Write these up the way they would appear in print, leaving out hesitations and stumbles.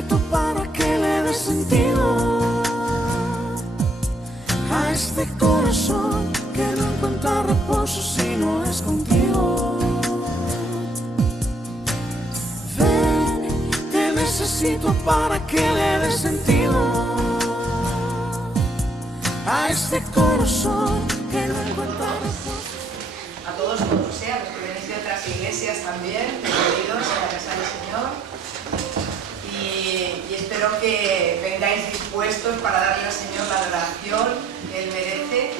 necesito para que le dé sentido a este corazón que no encuentra reposo si no es contigo. Ven, te necesito para que le dé sentido a este corazón que no encuentra reposo. A todos, como sea, los que venís de otras iglesias también, bienvenidos a la casa del Señor. Y espero que vengáis dispuestos para darle al Señor la adoración que Él merece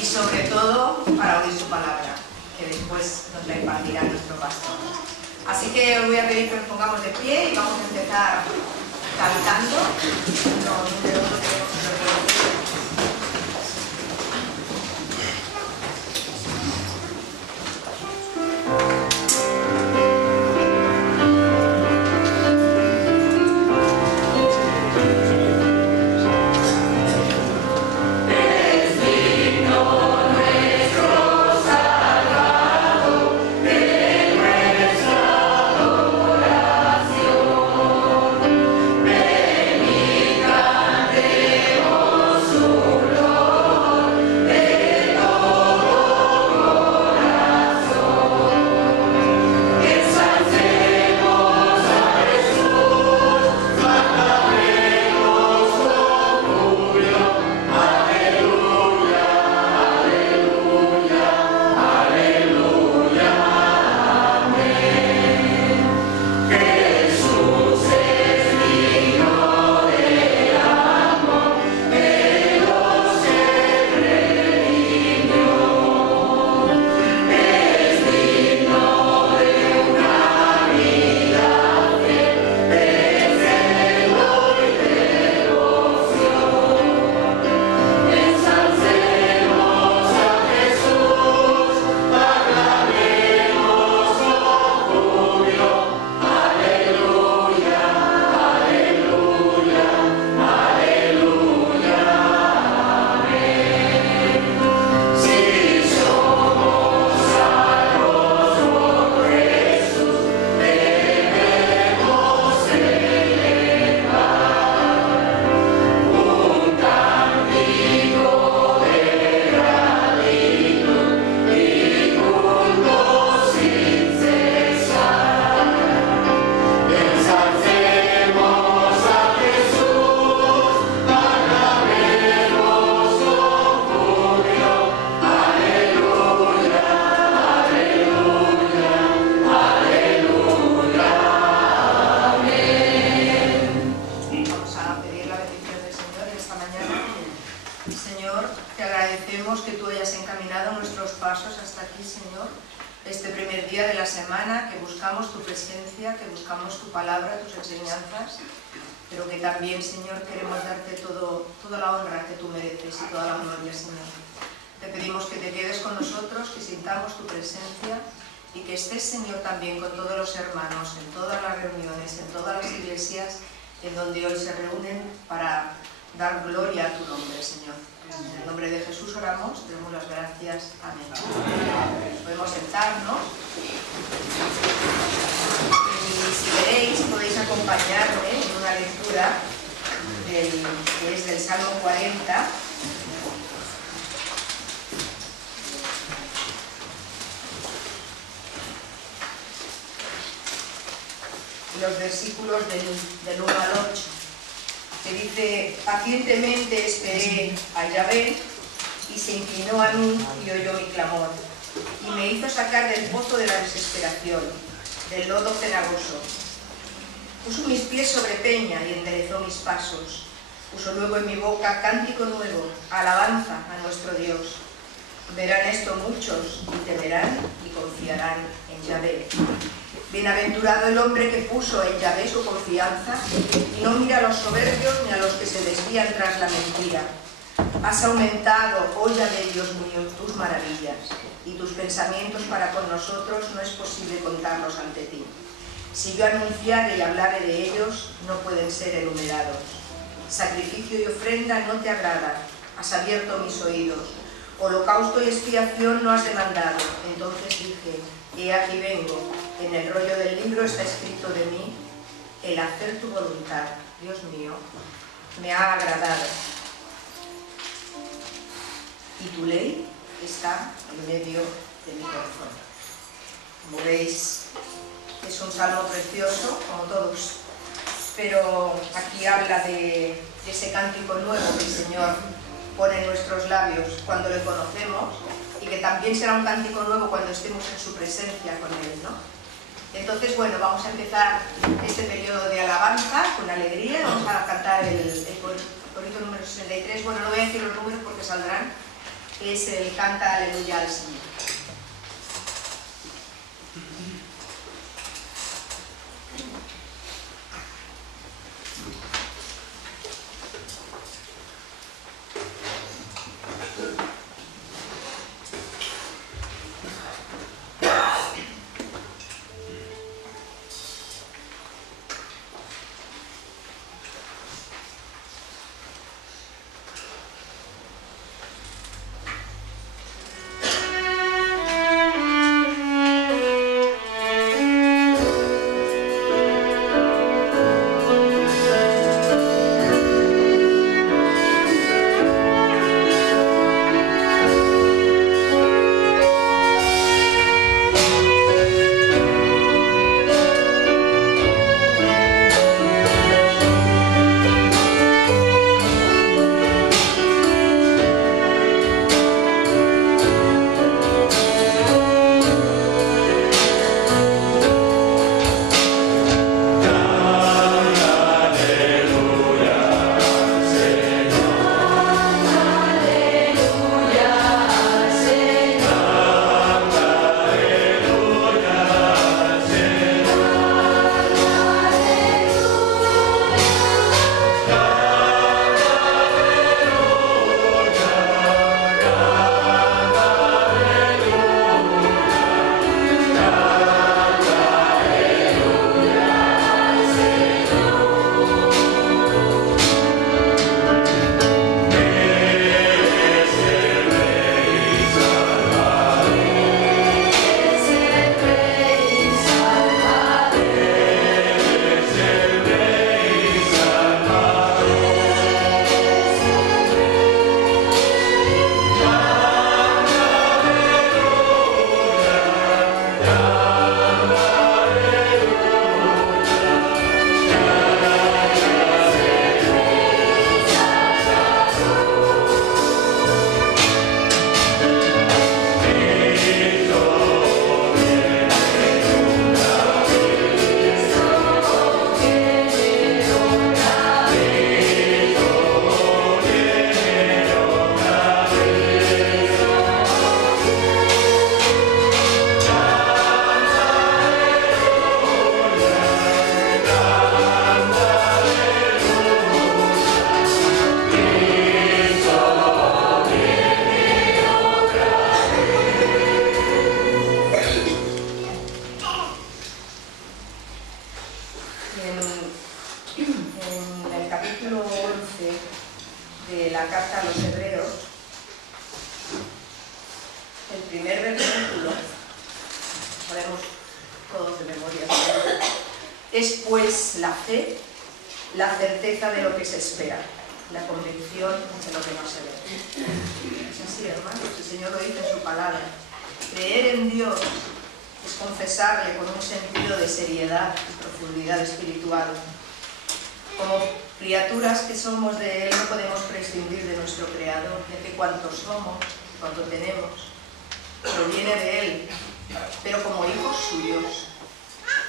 y sobre todo para oír su palabra, que después nos la impartirá nuestro pastor. Así que os voy a pedir que nos pongamos de pie y vamos a empezar cantando. En donde hoy se reúnen para dar gloria a tu nombre, Señor. En el nombre de Jesús oramos, te damos las gracias. Amén. Podemos sentarnos. Y si queréis, podéis acompañarme en una lectura que es del Salmo 40. Los versículos del 1 al 8, que dice: pacientemente esperé a Yahvé y se inclinó a mí y oyó mi clamor y me hizo sacar del pozo de la desesperación, del lodo cenagoso. Puso mis pies sobre peña y enderezó mis pasos. Puso luego en mi boca cántico nuevo, alabanza a nuestro Dios. Verán esto muchos y temerán y confiarán en Yahvé. Bienaventurado el hombre que puso en Yahvé su confianza y no mira a los soberbios ni a los que se desvían tras la mentira. Has aumentado, oh Yahvé, Dios mío, tus maravillas, y tus pensamientos para con nosotros no es posible contarlos ante ti. Si yo anunciare y hablare de ellos, no pueden ser enumerados. Sacrificio y ofrenda no te agrada, has abierto mis oídos. Holocausto y expiación no has demandado. Entonces dije: he aquí vengo, en el rollo del libro está escrito de mí: el hacer tu voluntad, Dios mío, me ha agradado. Y tu ley está en medio de mi corazón. Como veis, es un salmo precioso, como todos, pero aquí habla de ese cántico nuevo que el Señor pone en nuestros labios cuando le conocemos, y que también será un cántico nuevo cuando estemos en su presencia con Él, ¿no? Entonces, bueno, vamos a empezar este periodo de alabanza con alegría. Vamos a cantar el corito número 63. Bueno, no voy a decir los números porque saldrán. Es el Canta Aleluya al Señor. En el capítulo 11 de la carta a los Hebreos, el primer versículo, sabemos todos de memoria, es pues la fe, la certeza de lo que se espera, la convicción de lo que no se ve. Es así, hermanos, el Señor lo dice en su palabra. Creer en Dios es confesarle con un sentido de seriedad y profundidad espiritual. Como criaturas que somos de Él, no podemos prescindir de nuestro Creador, ya que cuanto somos, cuanto tenemos, proviene de Él. Pero como hijos suyos,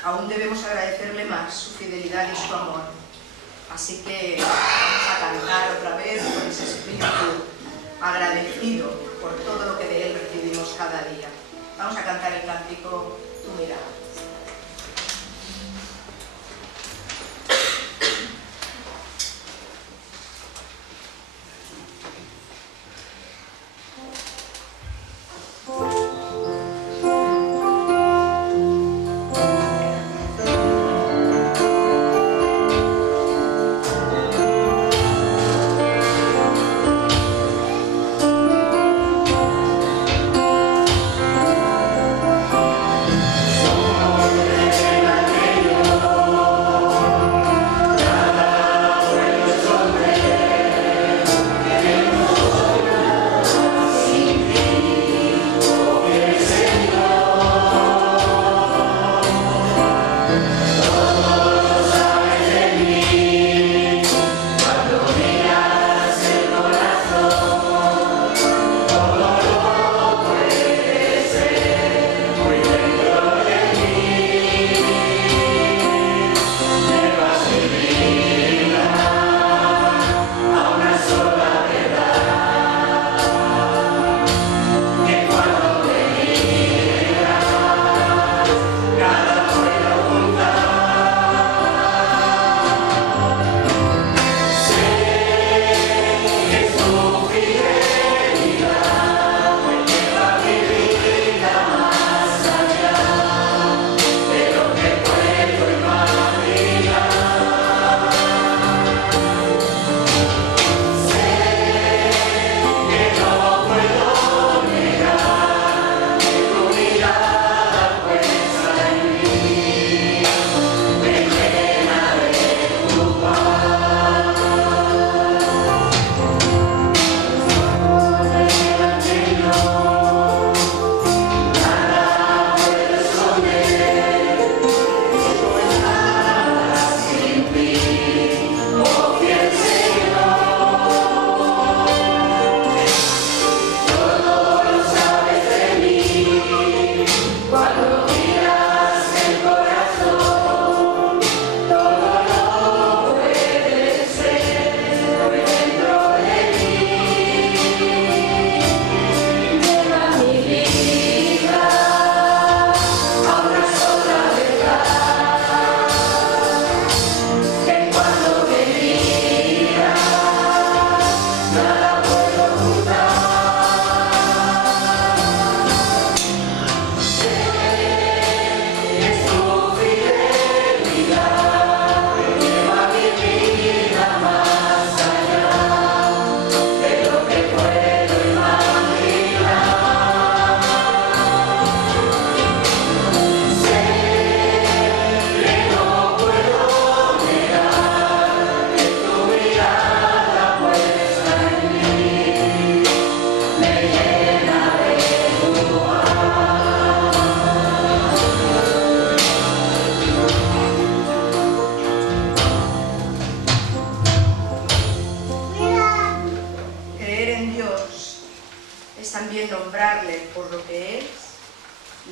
aún debemos agradecerle más su fidelidad y su amor. Así que vamos a cantar otra vez con ese espíritu agradecido por todo lo que de Él recibimos cada día. Vamos a cantar el cántico Tu mirada. Soy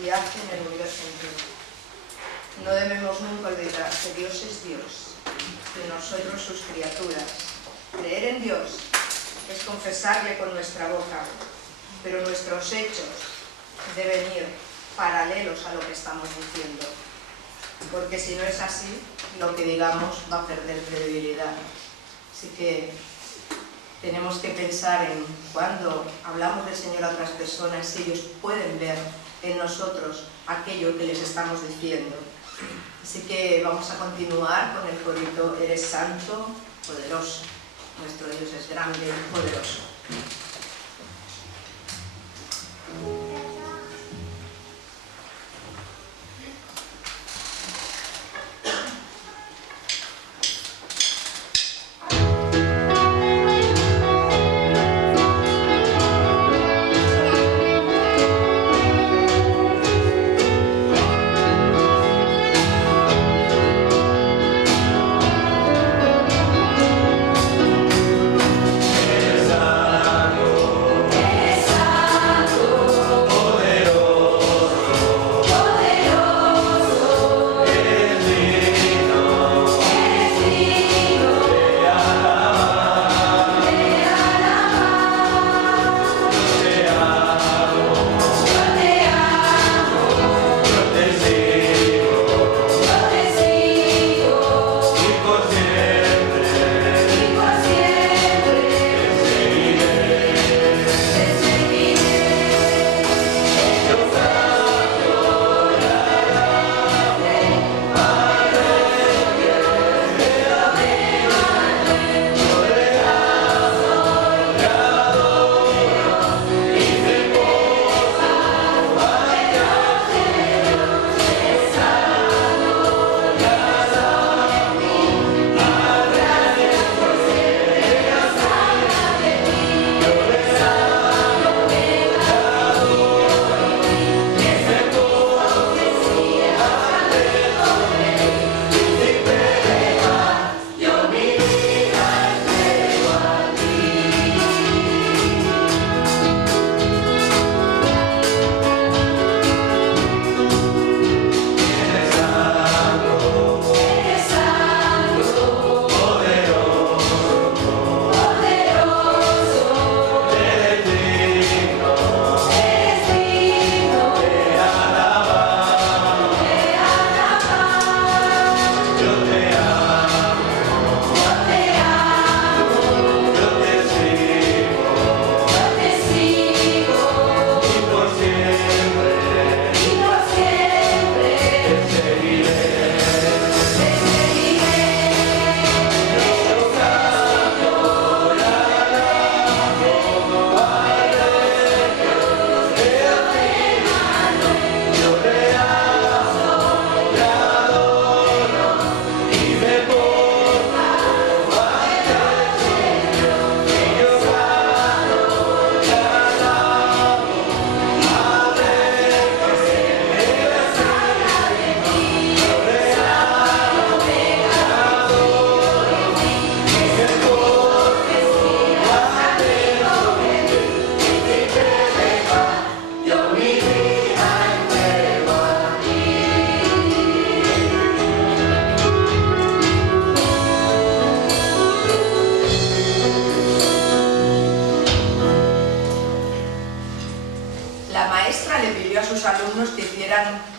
y hacen el universo entero. No debemos nunca olvidar que Dios es Dios, que nosotros sus criaturas. Creer en Dios es confesarle con nuestra boca, pero nuestros hechos deben ir paralelos a lo que estamos diciendo, porque si no es así, lo que digamos va a perder credibilidad. Así que tenemos que pensar en cuando hablamos del Señor a otras personas, si ellos pueden ver en nosotros aquello que les estamos diciendo. Así que vamos a continuar con el corito Eres santo, poderoso. Nuestro Dios es grande y poderoso.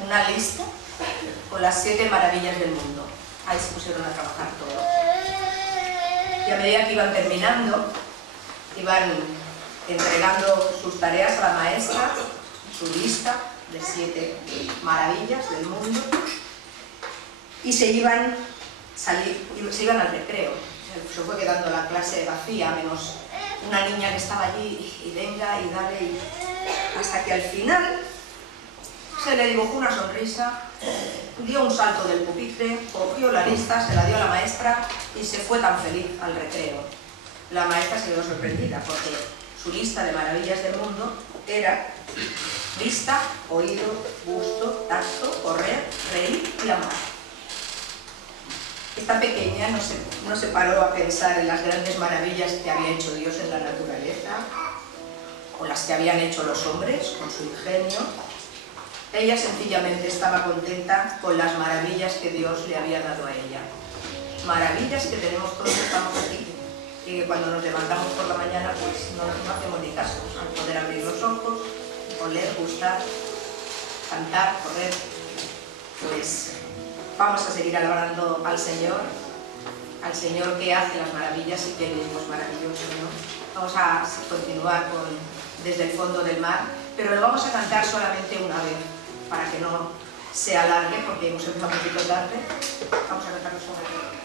Una lista con las 7 maravillas del mundo. Ahí se pusieron a trabajar todos. Y a medida que iban terminando, iban entregando sus tareas a la maestra, su lista de 7 maravillas del mundo, y se iban al recreo. Se fue quedando la clase vacía, menos una niña que estaba allí, y venga, y dale, y hasta que al final se le dibujó una sonrisa, dio un salto del pupitre, cogió la lista, se la dio a la maestra y se fue tan feliz al recreo. La maestra se quedó sorprendida porque su lista de maravillas del mundo era vista, oído, gusto, tacto, correr, reír y amar. Esta pequeña no se paró a pensar en las grandes maravillas que había hecho Dios en la naturaleza, o las que habían hecho los hombres con su ingenio, Ella sencillamente estaba contenta con las maravillas que Dios le había dado a ella. Maravillas que tenemos todos que estamos aquí y que cuando nos levantamos por la mañana pues no hacemos ni caso, al poder abrir los ojos, oler, gustar, cantar, correr. Pues vamos a seguir alabando al Señor que hace las maravillas y que Él mismo es maravilloso, ¿no? Vamos a continuar desde el fondo del mar, pero lo vamos a cantar solamente una vez, para que no se alargue, porque hemos empezado un poquito tarde. Vamos a cantarlo solamente.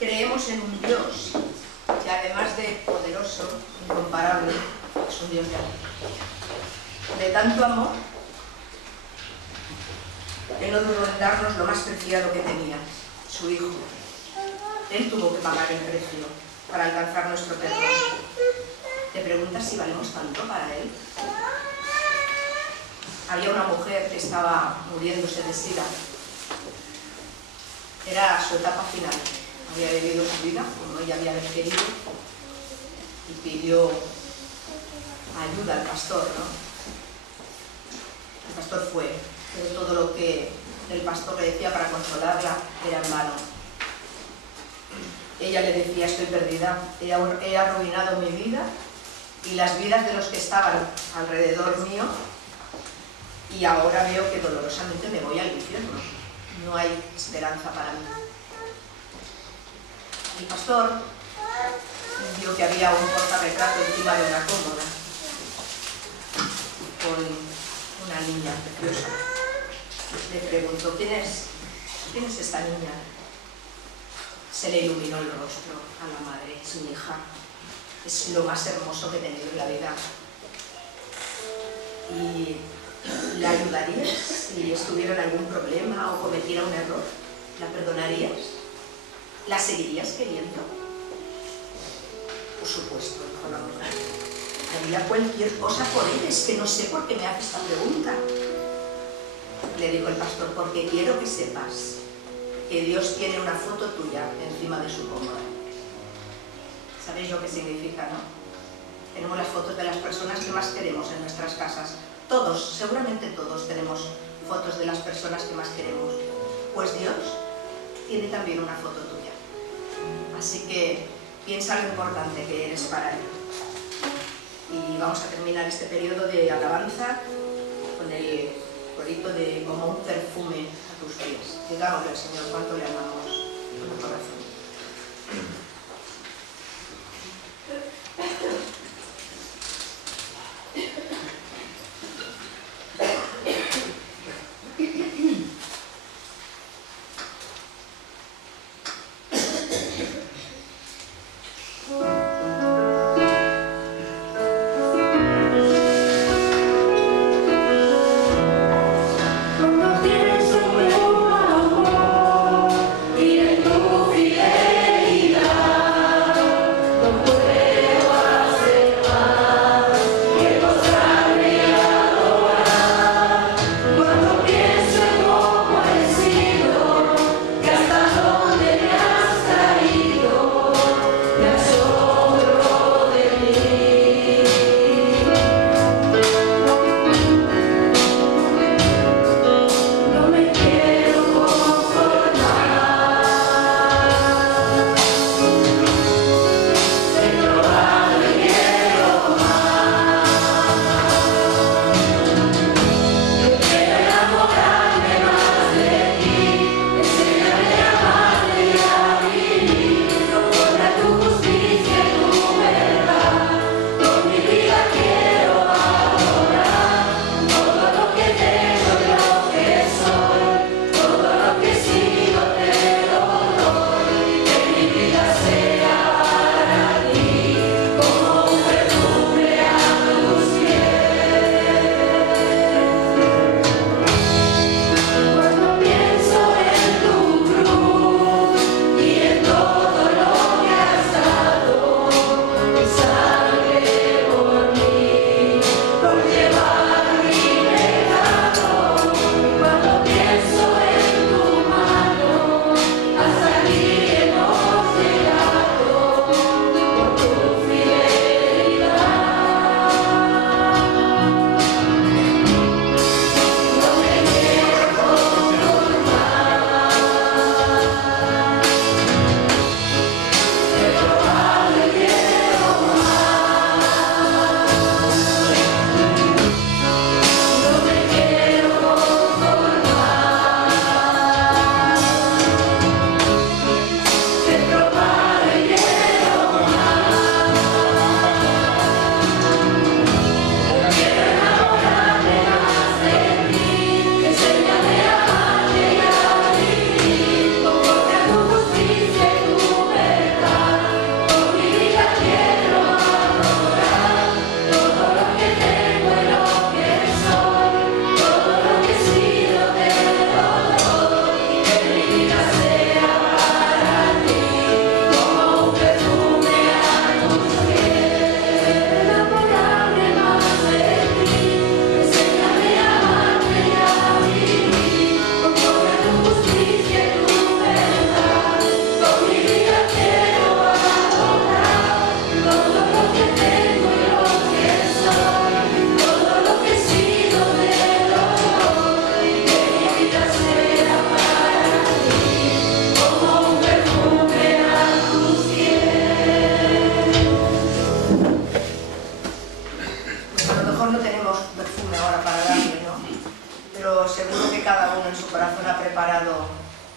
Creemos en un Dios que además de poderoso, incomparable, es un Dios de amor. De tanto amor, Él no dudó en darnos lo más preciado que tenía, su Hijo. Él tuvo que pagar el precio para alcanzar nuestro perdón. ¿Te preguntas si valemos tanto para Él? Había una mujer que estaba muriéndose de sida. Era su etapa final. Había vivido su vida como ella había querido y pidió ayuda al pastor, ¿no? El pastor fue, pero todo lo que el pastor le decía para consolarla era en vano. Ella le decía: estoy perdida, he arruinado mi vida y las vidas de los que estaban alrededor mío, y ahora veo que dolorosamente me voy al infierno. No hay esperanza para mí. El pastor vio que había un portarretrato encima de una cómoda con una niña preciosa. Le preguntó: ¿quién es esta niña? Se le iluminó el rostro a la madre: es mi hija, es lo más hermoso que he tenido en la vida. ¿Y la ayudarías si estuviera en algún problema o cometiera un error? ¿La perdonarías? ¿La seguirías queriendo? Por supuesto, dijo la mujer. Haría cualquier cosa por él. Es que no sé por qué me hace esta pregunta. Le dijo el pastor: porque quiero que sepas que Dios tiene una foto tuya encima de su cómoda. ¿Sabéis lo que significa, no? Tenemos las fotos de las personas que más queremos en nuestras casas. Todos, seguramente todos, tenemos fotos de las personas que más queremos. Pues Dios tiene también una foto tuya. Así que piensa lo importante que eres para Él. Y vamos a terminar este periodo de alabanza con el corito de como un perfume a tus pies. Digámosle al Señor cuánto le amamos con el corazón. Tienes un nuevo amor.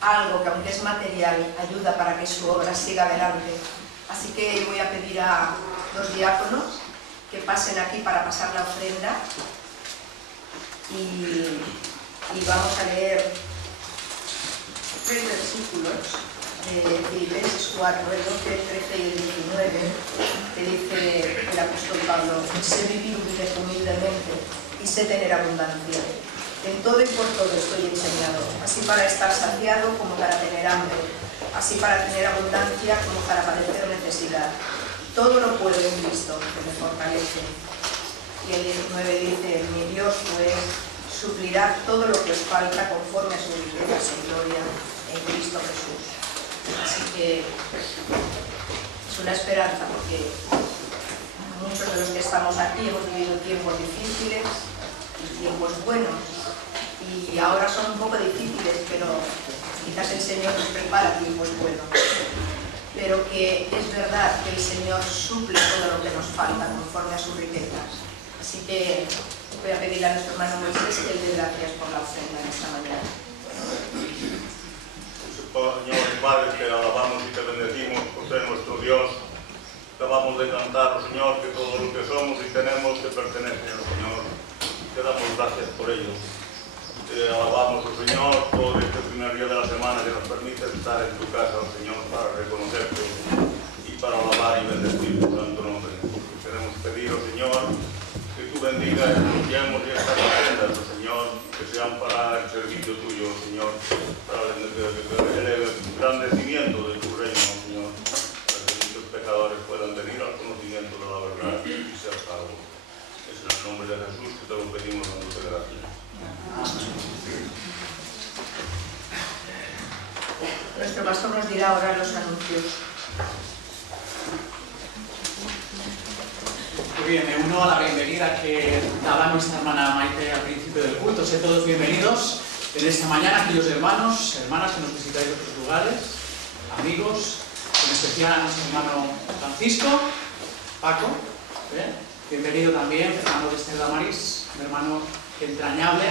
algo que, aunque es material, ayuda para que su obra siga adelante. Así que voy a pedir a los diáconos que pasen aquí para pasar la ofrenda y vamos a leer 3 versículos de Filipenses 4, el 12, el 13 y el 19, que dice el apóstol Pablo: sé vivir humildemente y sé tener abundancia. En todo y por todo estoy enseñado, así para estar saciado como para tener hambre, así para tener abundancia como para padecer necesidad. Todo lo puedo en Cristo, que me fortalece. Y el 19 dice: mi Dios pues suplirá todo lo que os falta conforme a su riqueza y gloria en Cristo Jesús. Así que es una esperanza, porque muchos de los que estamos aquí hemos vivido tiempos difíciles y tiempos buenos, y ahora son un poco difíciles, pero quizás el Señor nos prepara tiempos buenos. Pero que es verdad que el Señor suple todo lo que nos falta conforme a sus riquezas. Así que voy a pedirle a nuestro hermano Moisés que le dé gracias por la ofrenda en esta mañana. Señor y Padre, te alabamos y te bendecimos por ser nuestro Dios. Acabamos de cantar, Señor, que todo lo que somos y tenemos te pertenece al Señor. Te damos gracias por ello. Te alabamos, Señor, por este primer día de la semana que nos permite estar en tu casa, Señor, para reconocerte y para alabar y bendecir tu santo nombre. Queremos pedir, Señor, que tú bendigas estos tiempos y estas ofrendas, Señor, que sean para el servicio tuyo, Señor, para el engrandecimiento de tu reino, Señor, para que muchos pecadores puedan venir al conocimiento de la verdad y ser salvos. Es en el nombre de Jesús que te lo pedimos, dándote gracias. Nuestro pastor nos dirá ahora los anuncios. Muy bien, me uno a la bienvenida que daba nuestra hermana Maite al principio del culto. Sé todos bienvenidos en esta mañana, aquellos hermanos, hermanas que nos visitáis de otros lugares, amigos, en especial a nuestro hermano Francisco, Paco, bienvenido también, Fernando de Esther Damaris, un hermano entrañable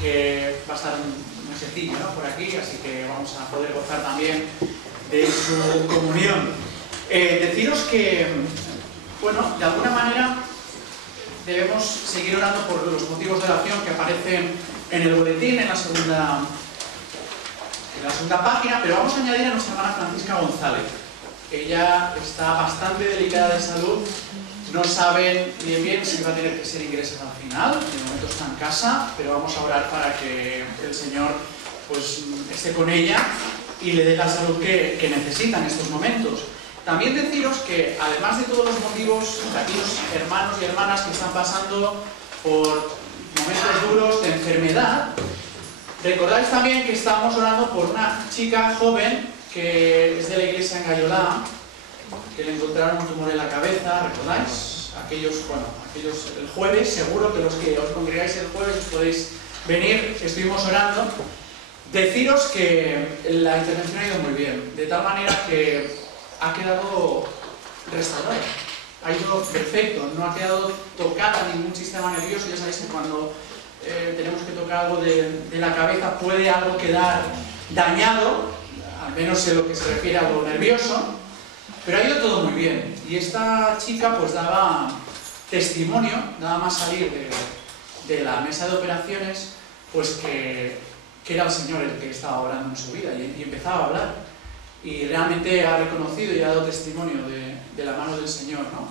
que va a estar un mesecillo, ¿no?, por aquí, así que vamos a poder gozar también de su comunión. Deciros que, bueno, de alguna manera debemos seguir orando por los motivos de oración que aparecen en el boletín, en la segunda página, pero vamos a añadir a nuestra hermana Francisca González. Ella está bastante delicada de salud, no saben bien si va a tener que ser ingresada al final, de momento está en casa, pero vamos a orar para que el Señor pues esté con ella y le dé la salud que necesita en estos momentos. También deciros que, además de todos los motivos de aquellos hermanos y hermanas que están pasando por momentos duros de enfermedad, recordáis también que estamos orando por una chica joven que es de la iglesia en Gallolá, que le encontraron un tumor en la cabeza, ¿recordáis? Aquellos, el jueves, seguro que los que os congregáis el jueves podéis venir, estuvimos orando. Deciros que la intervención ha ido muy bien, de tal manera que ha quedado restaurada, ha ido perfecto, no ha quedado tocada ningún sistema nervioso. Ya sabéis que cuando tenemos que tocar algo de la cabeza puede algo quedar dañado, al menos en lo que se refiere a lo nervioso, pero ha ido todo muy bien. Y esta chica pues daba testimonio, nada más salir de la mesa de operaciones, pues que era el Señor el que estaba obrando en su vida, y empezaba a hablar. Y realmente ha reconocido y ha dado testimonio de la mano del Señor, ¿no?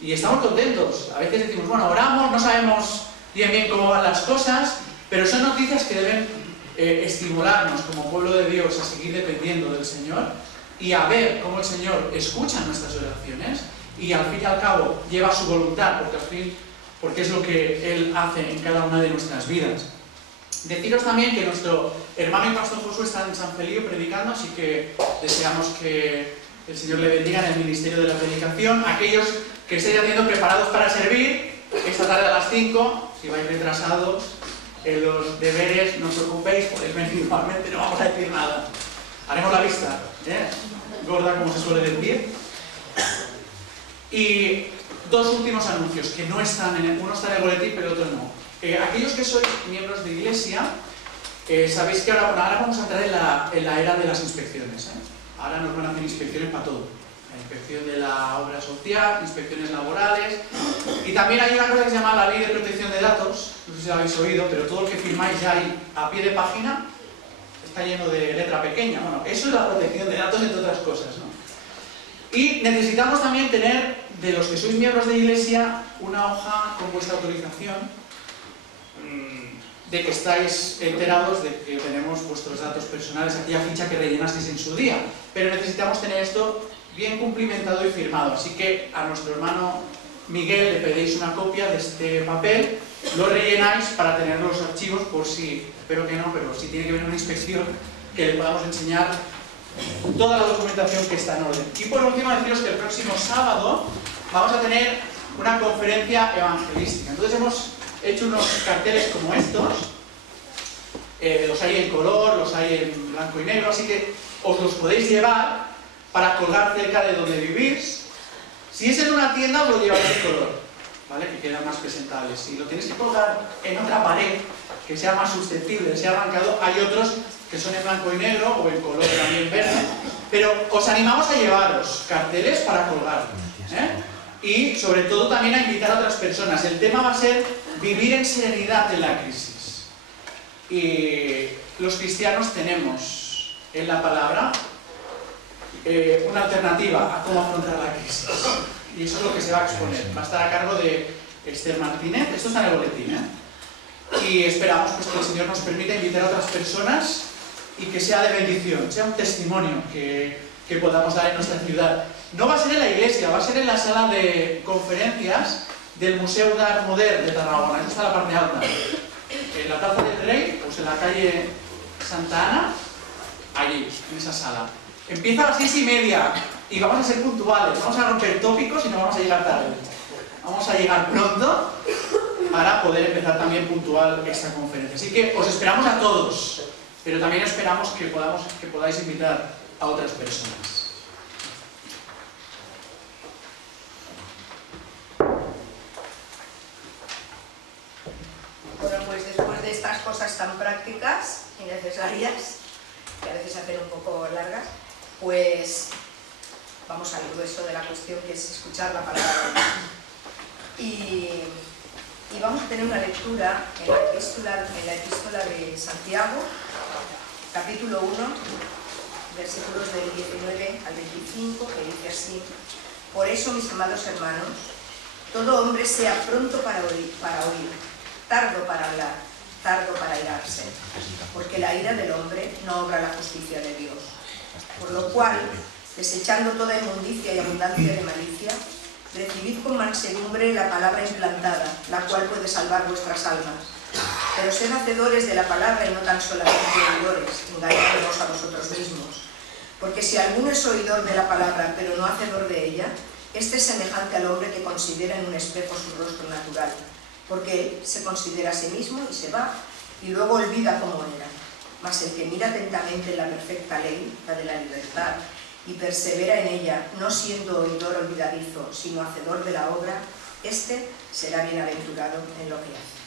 Y estamos contentos. A veces decimos, bueno, oramos, no sabemos bien cómo van las cosas, pero son noticias que deben estimularnos como pueblo de Dios a seguir dependiendo del Señor y a ver cómo el Señor escucha nuestras oraciones y al fin y al cabo lleva su voluntad, porque es lo que Él hace en cada una de nuestras vidas. Deciros también que nuestro hermano y pastor Josué está en San Feliu predicando, así que deseamos que el Señor le bendiga en el ministerio de la predicación. Aquellos que estéis haciendo preparados para servir, esta tarde a las 5, si vais retrasados en los deberes, no os preocupéis, podéis venir igualmente, no vamos a decir nada. Haremos la vista, gorda, como se suele decir. Y dos últimos anuncios que no están uno está en el boletín, pero otro no. Aquellos que sois miembros de iglesia, sabéis que ahora vamos a entrar en la era de las inspecciones, ¿eh? Ahora nos van a hacer inspecciones para todo. La inspección de la obra social, inspecciones laborales, y también hay una cosa que se llama la Ley de Protección de Datos, no sé si lo habéis oído, pero todo lo que firmáis ya ahí a pie de página está lleno de letra pequeña. Bueno, eso es la protección de datos, entre otras cosas, ¿no? Y necesitamos también tener, de los que sois miembros de iglesia, una hoja con vuestra autorización de que estáis enterados de que tenemos vuestros datos personales, aquella ficha que rellenasteis en su día. Pero necesitamos tener esto bien cumplimentado y firmado. Así que a nuestro hermano Miguel le pedéis una copia de este papel, lo rellenáis para tener los archivos por si, espero que no, pero si tiene que venir una inspección, que le podamos enseñar toda la documentación que está en orden. Y por último deciros que el próximo sábado vamos a tener una conferencia evangelística. Entonces hemos hecho unos carteles como estos, los hay en color, los hay en blanco y negro, así que os los podéis llevar para colgar cerca de donde vivís. Si es en una tienda os lo lleváis en color, ¿vale? Que quedan más presentables. Si lo tenéis que colgar en otra pared que sea más susceptible, sea arrancado, hay otros que son en blanco y negro o en color también verde, pero os animamos a llevaros carteles para colgar, ¿eh? Y sobre todo también a invitar a otras personas. El tema va a ser vivir en serenidad en la crisis. Y los cristianos tenemos en la palabra una alternativa a cómo afrontar la crisis. Y eso es lo que se va a exponer. Va a estar a cargo de Esther Martínez. Esto está en el boletín, ¿eh? Y esperamos pues, que el Señor nos permita invitar a otras personas y que sea de bendición, sea un testimonio que podamos dar en nuestra ciudad. No va a ser en la iglesia, va a ser en la sala de conferencias del Museu d'Art Modern de Tarragona. Esta está en la parte alta. En la Plaza del Rey, pues en la calle Santa Ana, allí, en esa sala. Empieza a las 6:30 y vamos a ser puntuales, vamos a romper tópicos y no vamos a llegar tarde. Vamos a llegar pronto para poder empezar también puntual esta conferencia. Así que os esperamos a todos, pero también esperamos que podáis invitar a otras personas. Bueno, pues después de estas cosas tan prácticas y necesarias, que a veces se hacen un poco largas, pues vamos al grueso de la cuestión, que es escuchar la palabra de Dios. Y vamos a tener una lectura en la epístola de Santiago, capítulo 1, versículos del 19 al 25, que dice así: Por eso, mis amados hermanos, todo hombre sea pronto para oír, tardo para hablar, tardo para irarse, porque la ira del hombre no obra la justicia de Dios. Por lo cual, desechando toda inmundicia y abundancia de malicia, recibid con mansedumbre la palabra implantada, la cual puede salvar vuestras almas. Pero sed hacedores de la palabra y no tan solamente oidores, engañándonos a vosotros mismos. Porque si alguno es oidor de la palabra, pero no hacedor de ella, este es semejante al hombre que considera en un espejo su rostro natural, porque él se considera a sí mismo y se va, y luego olvida cómo era. Mas el que mira atentamente en la perfecta ley, la de la libertad, y persevera en ella, no siendo oidor olvidadizo, sino hacedor de la obra, este será bienaventurado en lo que hace.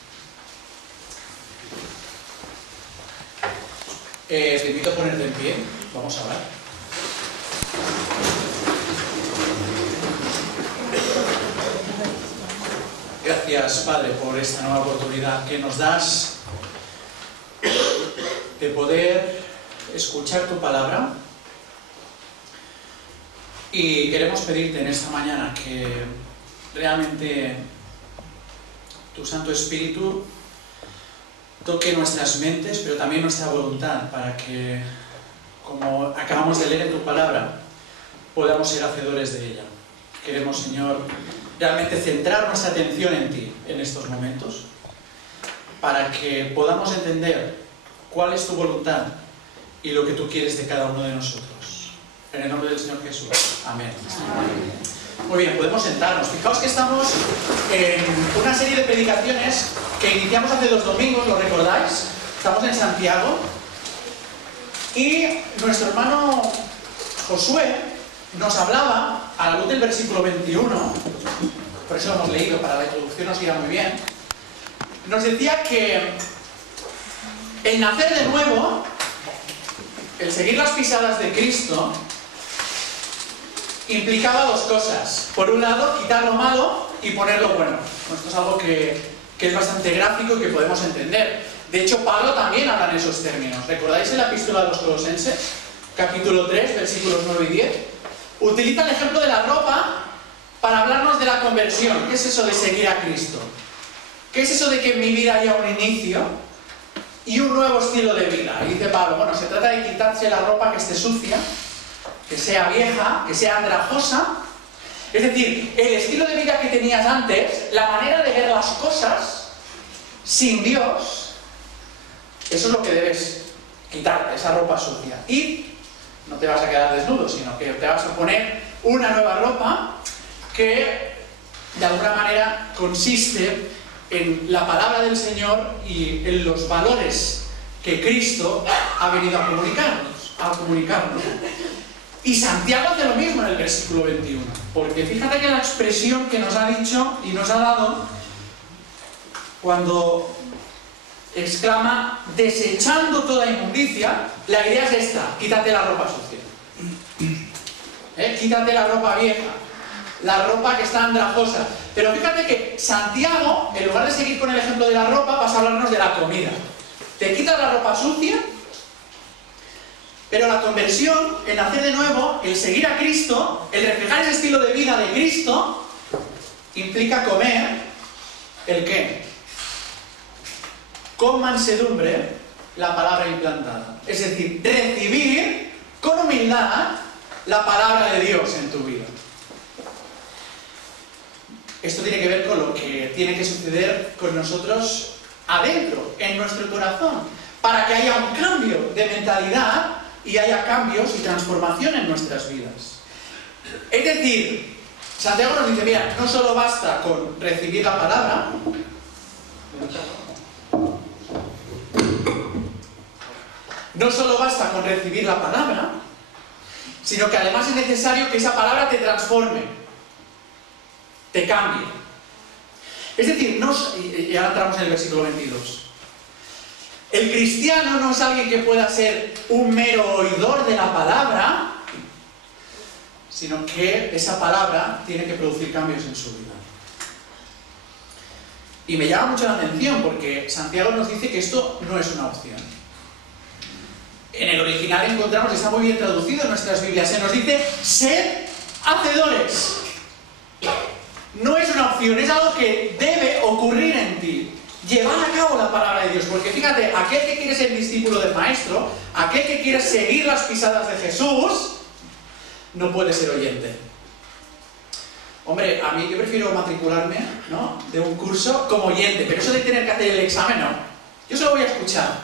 Te invito a ponerte en pie, vamos a orar. Gracias, Padre, por esta nueva oportunidad que nos das de poder escuchar tu palabra. Y queremos pedirte en esta mañana que realmente tu Santo Espíritu toque nuestras mentes, pero también nuestra voluntad, para que, como acabamos de leer en tu palabra, podamos ser hacedores de ella. Queremos, Señor, realmente centrar nuestra atención en ti en estos momentos, para que podamos entender cuál es tu voluntad y lo que tú quieres de cada uno de nosotros. En el nombre del Señor Jesús. Amén. Muy bien, podemos sentarnos. Fijaos que estamos en una serie de predicaciones que iniciamos hace 2 domingos, ¿lo recordáis? Estamos en Santiago. Y nuestro hermano Josué nos hablaba, a la luz del versículo 21, por eso lo hemos leído, para la introducción nos irá muy bien, nos decía que el nacer de nuevo el seguir las pisadas de Cristo implicaba dos cosas. Por un lado, quitar lo malo y poner lo bueno. Esto es algo que es bastante gráfico y que podemos entender. De hecho, Pablo también habla en esos términos. ¿Recordáis en la epístola de los Colosenses? Capítulo 3, versículos 9 y 10. Utiliza el ejemplo de la ropa para hablarnos de la conversión. ¿Qué es eso de seguir a Cristo? ¿Qué es eso de que en mi vida haya un inicio y un nuevo estilo de vida? Y dice Pablo, bueno, se trata de quitarse la ropa que esté sucia, que sea vieja, que sea andrajosa. Es decir, el estilo de vida que tenías antes, la manera de ver las cosas sin Dios, eso es lo que debes quitarte, esa ropa sucia. Y no te vas a quedar desnudo, sino que te vas a poner una nueva ropa que de alguna manera consiste en la palabra del Señor y en los valores que Cristo ha venido a comunicarnos. Y Santiago hace lo mismo en el versículo 21, porque fíjate que la expresión que nos ha dicho y nos ha dado cuando exclama desechando toda inmundicia, la idea es esta: quítate la ropa sucia, quítate la ropa vieja, la ropa que está andrajosa. Pero fíjate que Santiago, en lugar de seguir con el ejemplo de la ropa, pasa a hablarnos de la comida. Te quitas la ropa sucia, pero la conversión, el nacer de nuevo, el seguir a Cristo, el reflejar ese estilo de vida de Cristo, implica comer ¿el qué? Con mansedumbre la palabra implantada. Es decir, recibir con humildad la palabra de Dios en tu vida. Esto tiene que ver con lo que tiene que suceder con nosotros adentro, en nuestro corazón, para que haya un cambio de mentalidad y haya cambios y transformación en nuestras vidas. Es decir, Santiago nos dice, mira, no solo basta con recibir la palabra, sino que además es necesario que esa palabra te transforme, te cambie. Es decir, y ahora entramos en el versículo 22. El cristiano no es alguien que pueda ser un mero oidor de la palabra, sino que esa palabra tiene que producir cambios en su vida. Y me llama mucho la atención porque Santiago nos dice que esto no es una opción. En el original encontramos, está muy bien traducido en nuestras Biblias, se nos dice, sed hacedores. No es una opción, es algo que debe ocurrir en ti. Llevar a cabo la palabra de Dios, porque fíjate, aquel que quiere ser discípulo del Maestro, aquel que quiere seguir las pisadas de Jesús, no puede ser oyente. Hombre, a mí yo prefiero matricularme, ¿no?, de un curso como oyente, pero eso de tener que hacer el examen, no. Yo solo voy a escuchar.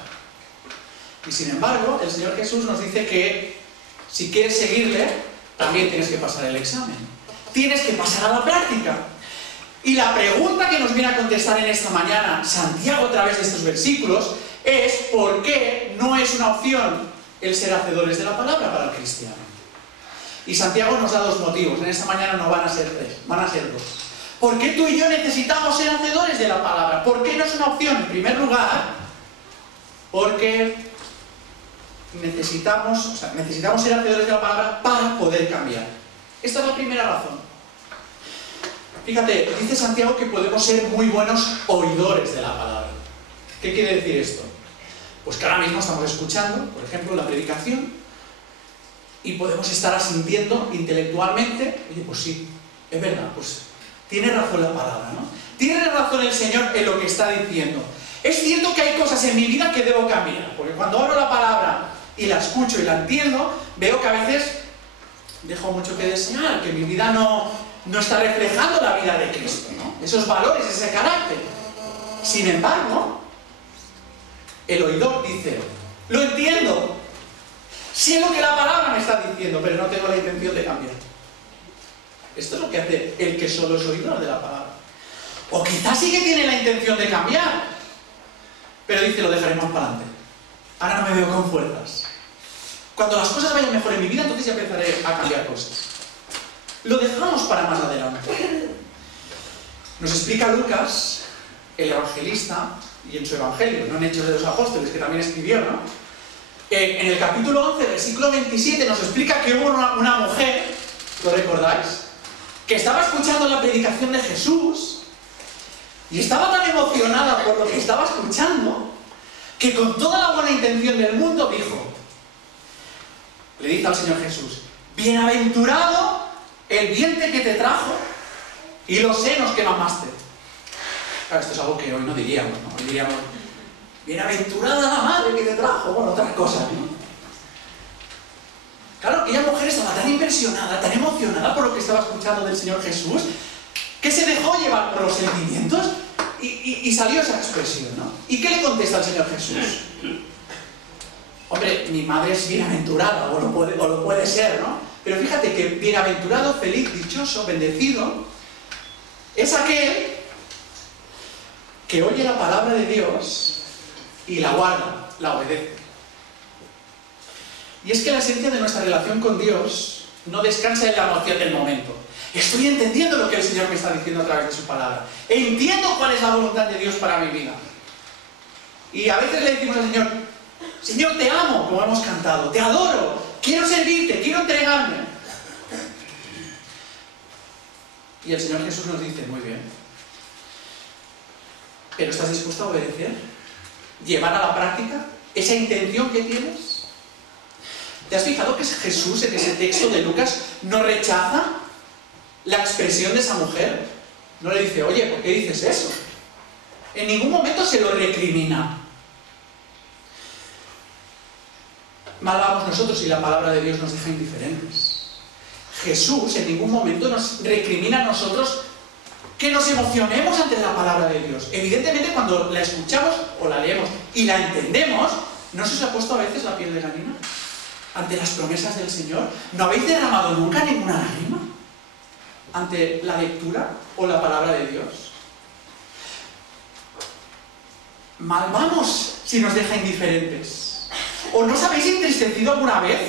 Y sin embargo, el Señor Jesús nos dice que si quieres seguirle, también tienes que pasar el examen. Tienes que pasar a la práctica. Y la pregunta que nos viene a contestar en esta mañana Santiago a través de estos versículos es ¿por qué no es una opción el ser hacedores de la palabra para el cristiano? Y Santiago nos da dos motivos. En esta mañana no van a ser tres, van a ser dos. ¿Por qué tú y yo necesitamos ser hacedores de la palabra? ¿Por qué no es una opción? En primer lugar, porque necesitamos ser hacedores de la palabra para poder cambiar. Esta es la primera razón. Fíjate, dice Santiago que podemos ser muy buenos oidores de la palabra. ¿Qué quiere decir esto? Pues que ahora mismo estamos escuchando, por ejemplo, la predicación, y podemos estar asintiendo intelectualmente, oye, pues sí, es verdad, pues tiene razón la palabra, ¿no? Tiene razón el Señor en lo que está diciendo. Es cierto que hay cosas en mi vida que debo cambiar, porque cuando abro la palabra y la escucho y la entiendo, veo que a veces dejo mucho que desear, que mi vida no está reflejando la vida de Cristo, ¿no? Esos valores, ese carácter. Sin embargo, el oidor dice, lo entiendo, sé lo que la palabra me está diciendo, pero no tengo la intención de cambiar. Esto es lo que hace el que solo es oidor de la palabra. O quizás sí que tiene la intención de cambiar, pero dice, lo dejaré más para adelante. Ahora no me veo con fuerzas. Cuando las cosas vayan mejor en mi vida, entonces ya empezaré a cambiar cosas. Lo dejamos para más adelante. Nos explica Lucas, el evangelista, y en su evangelio, no en Hechos de los Apóstoles, que también escribió, ¿no?, En el capítulo 11, versículo 27, nos explica que hubo una mujer, ¿lo recordáis?, que estaba escuchando la predicación de Jesús y estaba tan emocionada por lo que estaba escuchando que con toda la buena intención del mundo le dice al Señor Jesús: bienaventurado el vientre que te trajo y los senos que mamaste. Claro, esto es algo que hoy no diríamos, ¿no? Hoy diríamos: bienaventurada la madre que te trajo, bueno, otras cosas, ¿no? Claro, aquella mujer estaba tan impresionada, tan emocionada por lo que estaba escuchando del Señor Jesús, que se dejó llevar por los sentimientos y salió esa expresión, ¿no? ¿Y qué le contesta al Señor Jesús? Hombre, mi madre es bienaventurada, o lo puede ser, ¿no? Pero fíjate que bienaventurado, feliz, dichoso, bendecido, es aquel que oye la palabra de Dios y la guarda, la obedece. Y es que la esencia de nuestra relación con Dios no descansa en la emoción del momento. Estoy entendiendo lo que el Señor me está diciendo a través de su palabra. Entiendo cuál es la voluntad de Dios para mi vida. Y a veces le decimos al Señor: Señor, te amo, como hemos cantado, te adoro, quiero servirte, quiero entregarme. Y el Señor Jesús nos dice: muy bien, ¿pero estás dispuesto a obedecer? ¿Llevar a la práctica esa intención que tienes? ¿Te has fijado que Jesús en ese texto de Lucas no rechaza la expresión de esa mujer? No le dice: oye, ¿por qué dices eso? En ningún momento se lo recrimina. Mal vamos nosotros si la palabra de Dios nos deja indiferentes. Jesús en ningún momento nos recrimina a nosotros que nos emocionemos ante la palabra de Dios. Evidentemente, cuando la escuchamos o la leemos y la entendemos, ¿no se os ha puesto a veces la piel de gallina ante las promesas del Señor? ¿No habéis derramado nunca ninguna lágrima ante la lectura o la palabra de Dios? Mal vamos si nos deja indiferentes. ¿O no os habéis entristecido alguna vez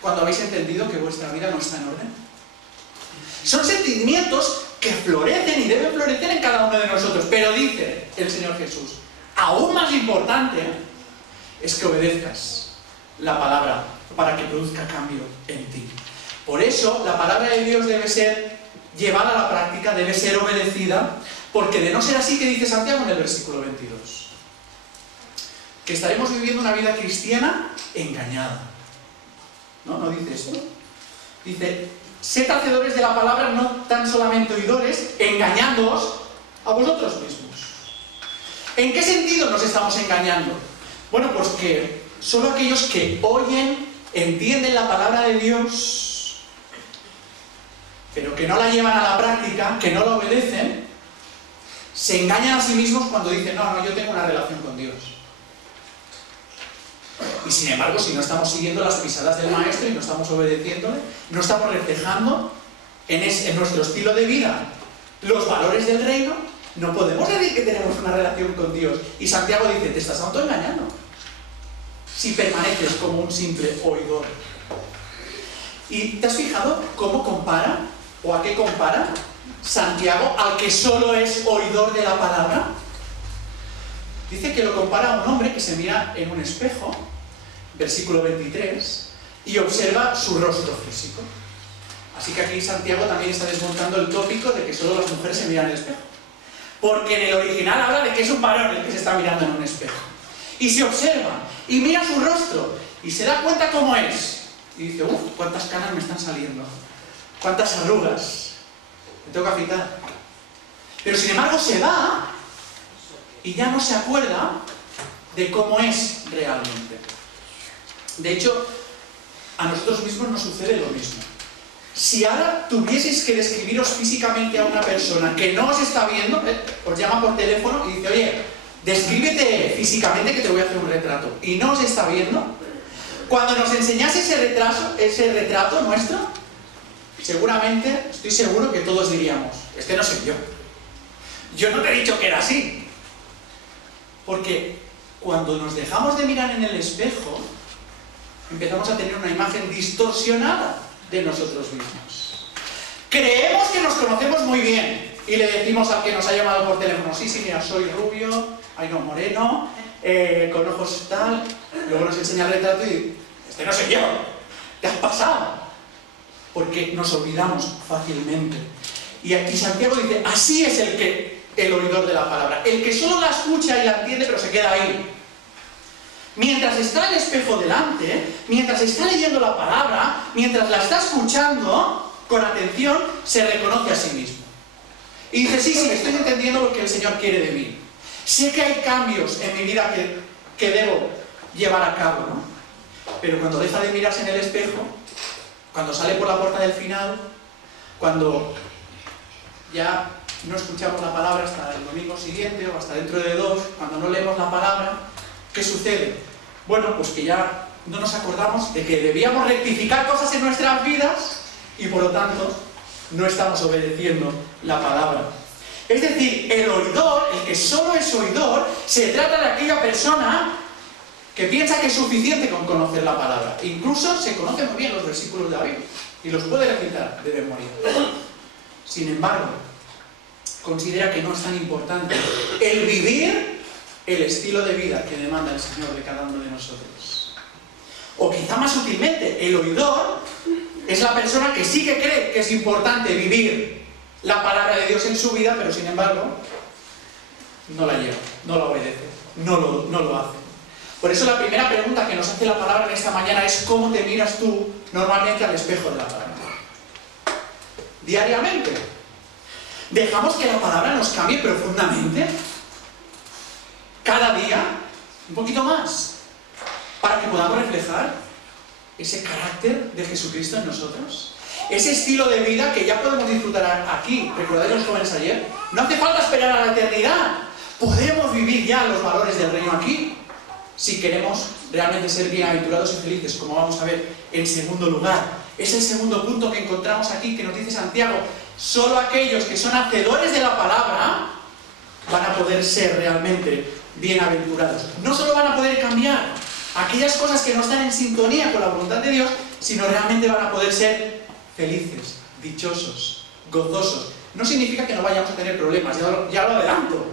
cuando habéis entendido que vuestra vida no está en orden? Son sentimientos que florecen y deben florecer en cada uno de nosotros. Pero dice el Señor Jesús, aún más importante es que obedezcas la palabra para que produzca cambio en ti. Por eso la palabra de Dios debe ser llevada a la práctica, debe ser obedecida, porque de no ser así, que dice Santiago en el versículo 22, que estaremos viviendo una vida cristiana engañada. ¿No dice esto? Dice: sed hacedores de la palabra, no tan solamente oidores, engañándoos a vosotros mismos. ¿En qué sentido nos estamos engañando? Bueno, pues que solo aquellos que oyen, entienden la palabra de Dios, pero que no la llevan a la práctica, que no la obedecen, se engañan a sí mismos cuando dicen: no, yo tengo una relación con Dios. Y sin embargo, si no estamos siguiendo las pisadas del Maestro y no estamos obedeciéndole, no estamos reflejando en nuestro estilo de vida los valores del reino, no podemos decir que tenemos una relación con Dios. Y Santiago dice: te estás autoengañando si permaneces como un simple oidor. ¿Y te has fijado cómo compara, o a qué compara Santiago al que solo es oidor de la palabra? Dice que lo compara a un hombre que se mira en un espejo, versículo 23, y observa su rostro físico. Así que aquí Santiago también está desmontando el tópico de que solo las mujeres se miran en el espejo. Porque en el original habla de que es un varón el que se está mirando en un espejo. Y se observa, y mira su rostro, y se da cuenta cómo es. Y dice: uff, cuántas canas me están saliendo, cuántas arrugas, me tengo que afeitar. Pero sin embargo se va y ya no se acuerda de cómo es realmente. De hecho, a nosotros mismos nos sucede lo mismo. Si ahora tuvieseis que describiros físicamente a una persona que no os está viendo, os llama por teléfono y dice: oye, descríbete físicamente que te voy a hacer un retrato, y no os está viendo, cuando nos enseñase ese retrato nuestro, seguramente, estoy seguro que todos diríamos: este no soy yo. Yo no te he dicho que era así. Porque cuando nos dejamos de mirar en el espejo, empezamos a tener una imagen distorsionada de nosotros mismos. Creemos que nos conocemos muy bien y le decimos al que nos ha llamado por teléfono: sí, mira, soy rubio, ay no, moreno, con ojos tal, luego nos enseña el retrato y este no soy yo, ¿qué has pasado? Porque nos olvidamos fácilmente. Y aquí Santiago dice, así es el oidor de la palabra, el que solo la escucha y la entiende pero se queda ahí. Mientras está el espejo delante, mientras está leyendo la palabra, mientras la está escuchando con atención, se reconoce a sí mismo. Y dice, sí, estoy entendiendo lo que el Señor quiere de mí. Sé que hay cambios en mi vida que debo llevar a cabo, ¿no? Pero cuando deja de mirarse en el espejo, cuando sale por la puerta del final, cuando ya no escuchamos la palabra hasta el domingo siguiente o hasta dentro de 2, cuando no leemos la palabra, ¿qué sucede? Bueno, pues que ya no nos acordamos de que debíamos rectificar cosas en nuestras vidas y por lo tanto no estamos obedeciendo la palabra. Es decir, el oidor, el que solo es oidor, se trata de aquella persona que piensa que es suficiente con conocer la palabra. Incluso se conocen muy bien los versículos de la Biblia y los puede recitar de memoria. Sin embargo, considera que no es tan importante el vivir el estilo de vida que demanda el Señor de cada uno de nosotros. O quizá más sutilmente, el oidor es la persona que sí que cree que es importante vivir la palabra de Dios en su vida, pero sin embargo no la lleva, no la obedece, no lo hace. Por eso la primera pregunta que nos hace la palabra en esta mañana es ¿cómo te miras tú normalmente al espejo de la palabra? Diariamente. ¿Dejamos que la palabra nos cambie profundamente? Cada día, un poquito más, para que podamos reflejar ese carácter de Jesucristo en nosotros. Ese estilo de vida que ya podemos disfrutar aquí. ¿Recordáis los jóvenes ayer? No hace falta esperar a la eternidad. Podemos vivir ya los valores del reino aquí, si queremos realmente ser bienaventurados y felices, como vamos a ver en segundo lugar. Es el segundo punto que encontramos aquí, que nos dice Santiago. Solo aquellos que son hacedores de la palabra van a poder ser realmente bienaventurados. No solo van a poder cambiar aquellas cosas que no están en sintonía con la voluntad de Dios, sino realmente van a poder ser felices, dichosos, gozosos. No significa que no vayamos a tener problemas, ya lo adelanto,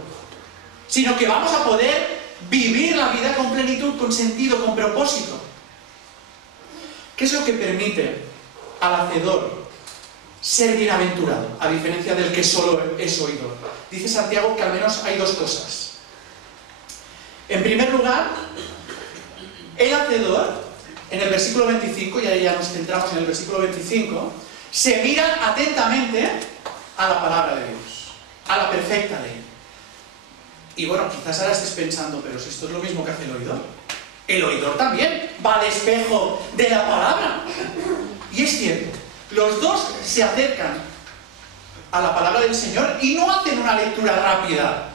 sino que vamos a poder vivir la vida con plenitud, con sentido, con propósito. ¿Qué es lo que permite al hacedor ser bienaventurado, a diferencia del que solo es oidor? Dice Santiago que al menos hay dos cosas. En primer lugar, el hacedor, en el versículo 25, y ahí ya nos centramos en el versículo 25, se mira atentamente a la palabra de Dios, a la perfecta ley. Y bueno, quizás ahora estés pensando, pero si esto es lo mismo que hace el oidor también va al espejo de la palabra. Y es cierto, los dos se acercan a la palabra del Señor y no hacen una lectura rápida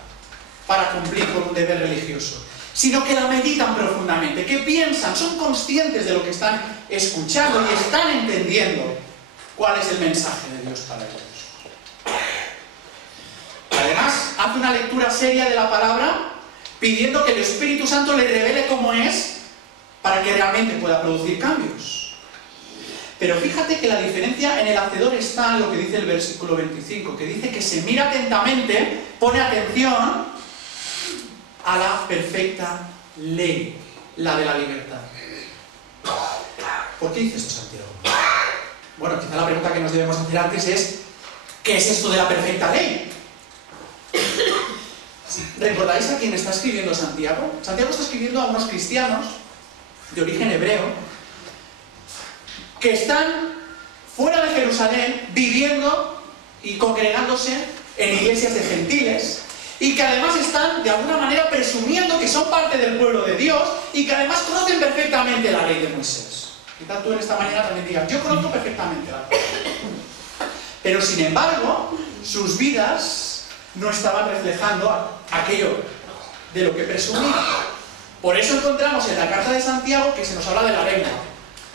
para cumplir con un deber religioso, sino que la meditan profundamente, que piensan, son conscientes de lo que están escuchando y están entendiendo cuál es el mensaje de Dios para ellos. Además, hace una lectura seria de la palabra, pidiendo que el Espíritu Santo le revele cómo es, para que realmente pueda producir cambios. Pero fíjate que la diferencia en el hacedor está en lo que dice el versículo 25, que dice que se mira atentamente, pone atención a la perfecta ley, la de la libertad. ¿Por qué dice esto Santiago? Bueno, quizá la pregunta que nos debemos hacer antes es ¿qué es esto de la perfecta ley? ¿Recordáis a quién está escribiendo Santiago? Santiago está escribiendo a unos cristianos de origen hebreo que están fuera de Jerusalén viviendo y congregándose en iglesias de gentiles y que además están de alguna manera presumiendo que son parte del pueblo de Dios y que además conocen perfectamente la ley de Moisés. Quizás tú en esta mañana también digas, yo conozco perfectamente la ley. Pero sin embargo, sus vidas no estaban reflejando aquello de lo que presumían. Por eso encontramos en la carta de Santiago que se nos habla de la lengua.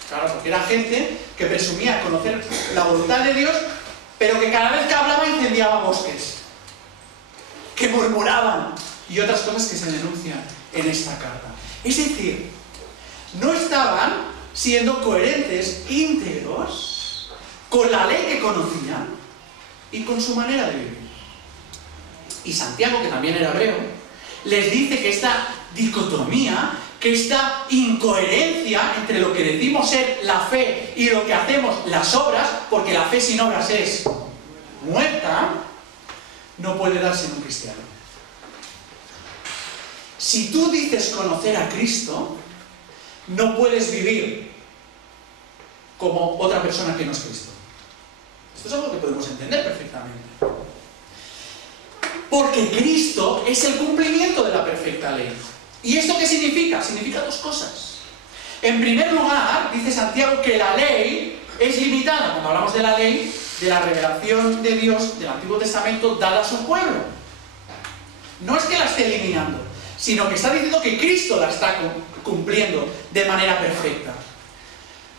Claro, porque era gente que presumía conocer la voluntad de Dios, pero que cada vez que hablaba incendiaba bosques, que murmuraban y otras cosas que se denuncian en esta carta. Es decir, no estaban siendo coherentes, íntegros, con la ley que conocían y con su manera de vivir. Y Santiago, que también era hebreo, les dice que esta dicotomía, que esta incoherencia entre lo que decimos ser la fe y lo que hacemos las obras, porque la fe sin obras es muerta, no puede darse en un cristiano. Si tú dices conocer a Cristo, no puedes vivir como otra persona que no es Cristo. Esto es algo que podemos entender perfectamente. Porque Cristo es el cumplimiento de la perfecta ley. ¿Y esto qué significa? Significa dos cosas. En primer lugar, dice Santiago que la ley es limitada. Cuando hablamos de la ley, de la revelación de Dios del Antiguo Testamento dada a su pueblo. No es que la esté eliminando, sino que está diciendo que Cristo la está cumpliendo de manera perfecta.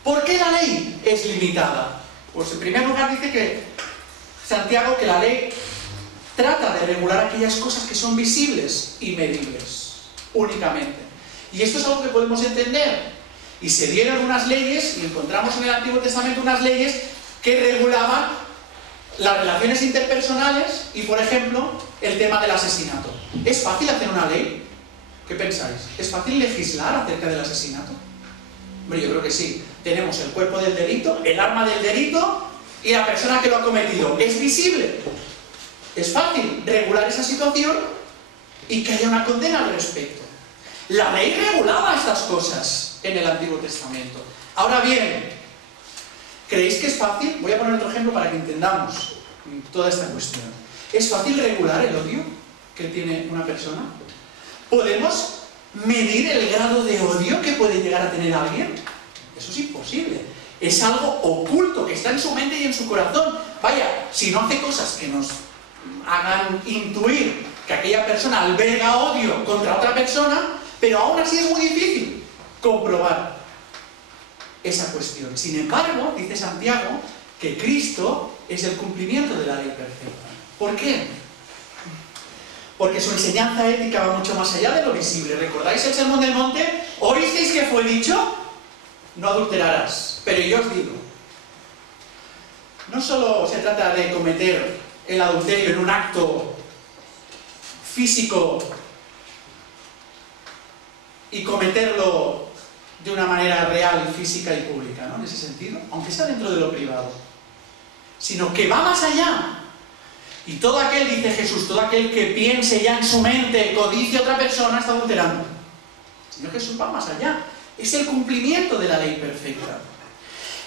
¿Por qué la ley es limitada? Pues en primer lugar dice que Santiago que la ley trata de regular aquellas cosas que son visibles y medibles, únicamente. Y esto es algo que podemos entender. Y se dieron unas leyes, y encontramos en el Antiguo Testamento unas leyes que regulaban las relaciones interpersonales y, por ejemplo, el tema del asesinato. ¿Es fácil hacer una ley? ¿Qué pensáis? ¿Es fácil legislar acerca del asesinato? Hombre, yo creo que sí. Tenemos el cuerpo del delito, el arma del delito y la persona que lo ha cometido. ¿Es visible? Es fácil regular esa situación y que haya una condena al respecto. La ley regulaba estas cosas en el Antiguo Testamento. Ahora bien, ¿creéis que es fácil? Voy a poner otro ejemplo para que entendamos toda esta cuestión. ¿Es fácil regular el odio que tiene una persona? ¿Podemos medir el grado de odio que puede llegar a tener alguien? Eso es imposible. Es algo oculto que está en su mente y en su corazón. Vaya, si no hace cosas que nos hagan intuir que aquella persona alberga odio contra otra persona, pero aún así es muy difícil comprobar esa cuestión. Sin embargo, dice Santiago que Cristo es el cumplimiento de la ley perfecta. ¿Por qué? Porque su enseñanza ética va mucho más allá de lo visible. ¿Recordáis el Sermón del Monte? ¿Oísteis que fue dicho? No adulterarás. Pero yo os digo, no solo se trata de cometer el adulterio en un acto físico y cometerlo de una manera real y física y pública, ¿no? En ese sentido, aunque sea dentro de lo privado, sino que va más allá. Y todo aquel, dice Jesús, todo aquel que piense ya en su mente, codicie a otra persona, está adulterando. El Señor Jesús va más allá. Es el cumplimiento de la ley perfecta.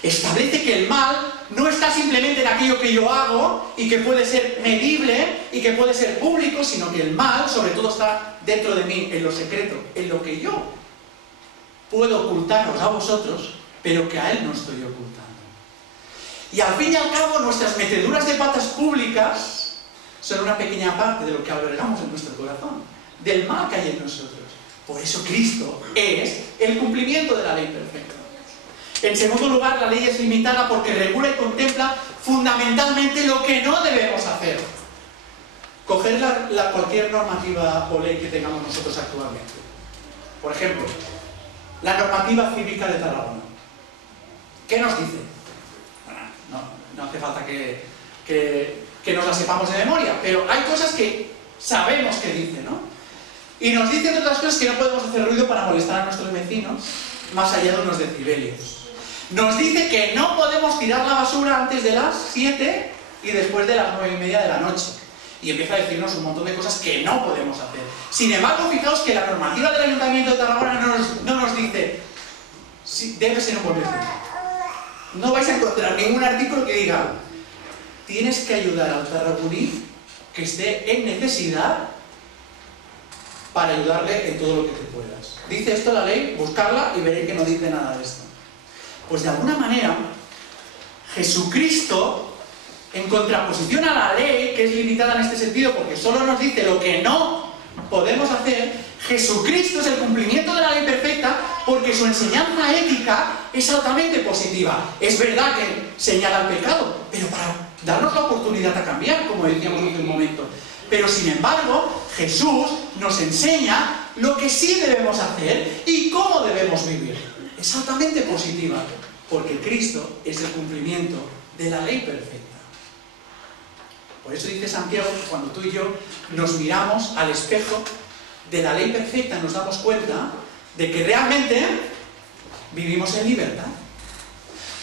Establece que el mal no está simplemente en aquello que yo hago y que puede ser medible y que puede ser público, sino que el mal sobre todo está dentro de mí, en lo secreto, en lo que yo puedo ocultaros a vosotros, pero que a él no estoy ocultando. Y al fin y al cabo nuestras meteduras de patas públicas son una pequeña parte de lo que albergamos en nuestro corazón, del mal que hay en nosotros. Por eso Cristo es el cumplimiento de la ley perfecta. En segundo lugar, la ley es limitada porque regula y contempla fundamentalmente lo que no debemos hacer. Coger cualquier normativa o ley que tengamos nosotros actualmente. Por ejemplo, la normativa cívica de Tarragona. ¿Qué nos dice? Bueno, no hace falta que nos la sepamos de memoria, pero hay cosas que sabemos que dice, ¿no? Y nos dice, entre otras cosas, que no podemos hacer ruido para molestar a nuestros vecinos más allá de unos decibelios. Nos dice que no podemos tirar la basura antes de las 7 y después de las 9:30 de la noche. Y empieza a decirnos un montón de cosas que no podemos hacer. Sin embargo, fijaos que la normativa del Ayuntamiento de Tarragona no nos dice si debe ser un buen vecino. No vais a encontrar ningún artículo que diga tienes que ayudar al tarragoní que esté en necesidad para ayudarle en todo lo que te puedas. Dice esto la ley, buscarla y veréis que no dice nada de esto. Pues de alguna manera, Jesucristo, en contraposición a la ley, que es limitada en este sentido porque solo nos dice lo que no podemos hacer, Jesucristo es el cumplimiento de la ley perfecta porque su enseñanza ética es altamente positiva. Es verdad que señala el pecado, pero para darnos la oportunidad a cambiar, como decíamos hace un momento. Pero sin embargo, Jesús nos enseña lo que sí debemos hacer y cómo debemos vivir. Es altamente positiva, porque Cristo es el cumplimiento de la ley perfecta. Por eso dice Santiago que cuando tú y yo nos miramos al espejo, de la ley perfecta nos damos cuenta de que realmente vivimos en libertad.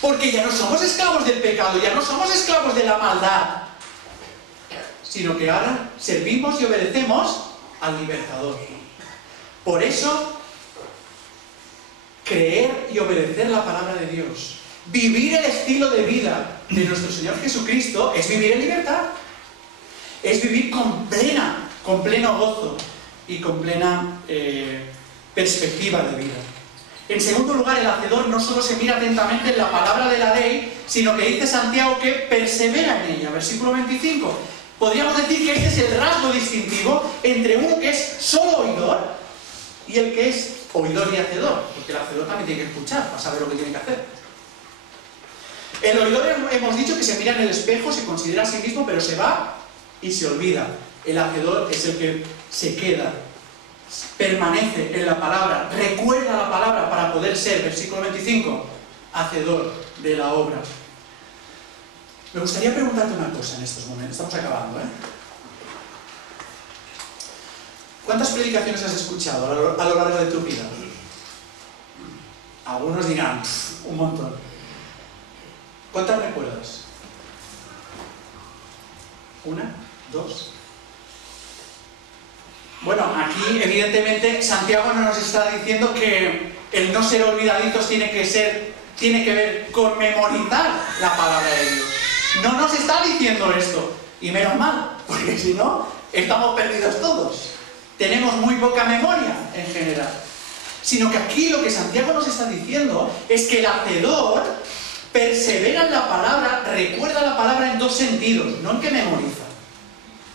Porque ya no somos esclavos del pecado, ya no somos esclavos de la maldad, sino que ahora servimos y obedecemos al libertador. Por eso, creer y obedecer la palabra de Dios, vivir el estilo de vida de nuestro Señor Jesucristo, es vivir en libertad. Es vivir con pleno gozo y con plena perspectiva de vida. En segundo lugar, el hacedor no solo se mira atentamente en la palabra de la ley, sino que dice Santiago que persevera en ella. Versículo 25. Podríamos decir que este es el rasgo distintivo entre uno que es solo oidor y el que es oidor y hacedor. Porque el hacedor también tiene que escuchar para saber lo que tiene que hacer. El oidor hemos dicho que se mira en el espejo, se considera a sí mismo, pero se va y se olvida. El hacedor es el que se queda, permanece en la palabra, recuerda la palabra para poder ser, versículo 25, hacedor de la obra. Me gustaría preguntarte una cosa en estos momentos, estamos acabando, ¿eh? ¿Cuántas predicaciones has escuchado a lo largo de tu vida? Algunos dirán, un montón. ¿Cuántas recuerdas? ¿Una? ¿Dos? Bueno, aquí evidentemente Santiago no nos está diciendo que el no ser olvidadizos tiene que ver con memorizar la palabra de Dios. No nos está diciendo esto, y menos mal, porque si no, estamos perdidos todos. Tenemos muy poca memoria en general. Sino que aquí lo que Santiago nos está diciendo es que el hacedor persevera en la palabra, recuerda la palabra en dos sentidos, no en que memoriza,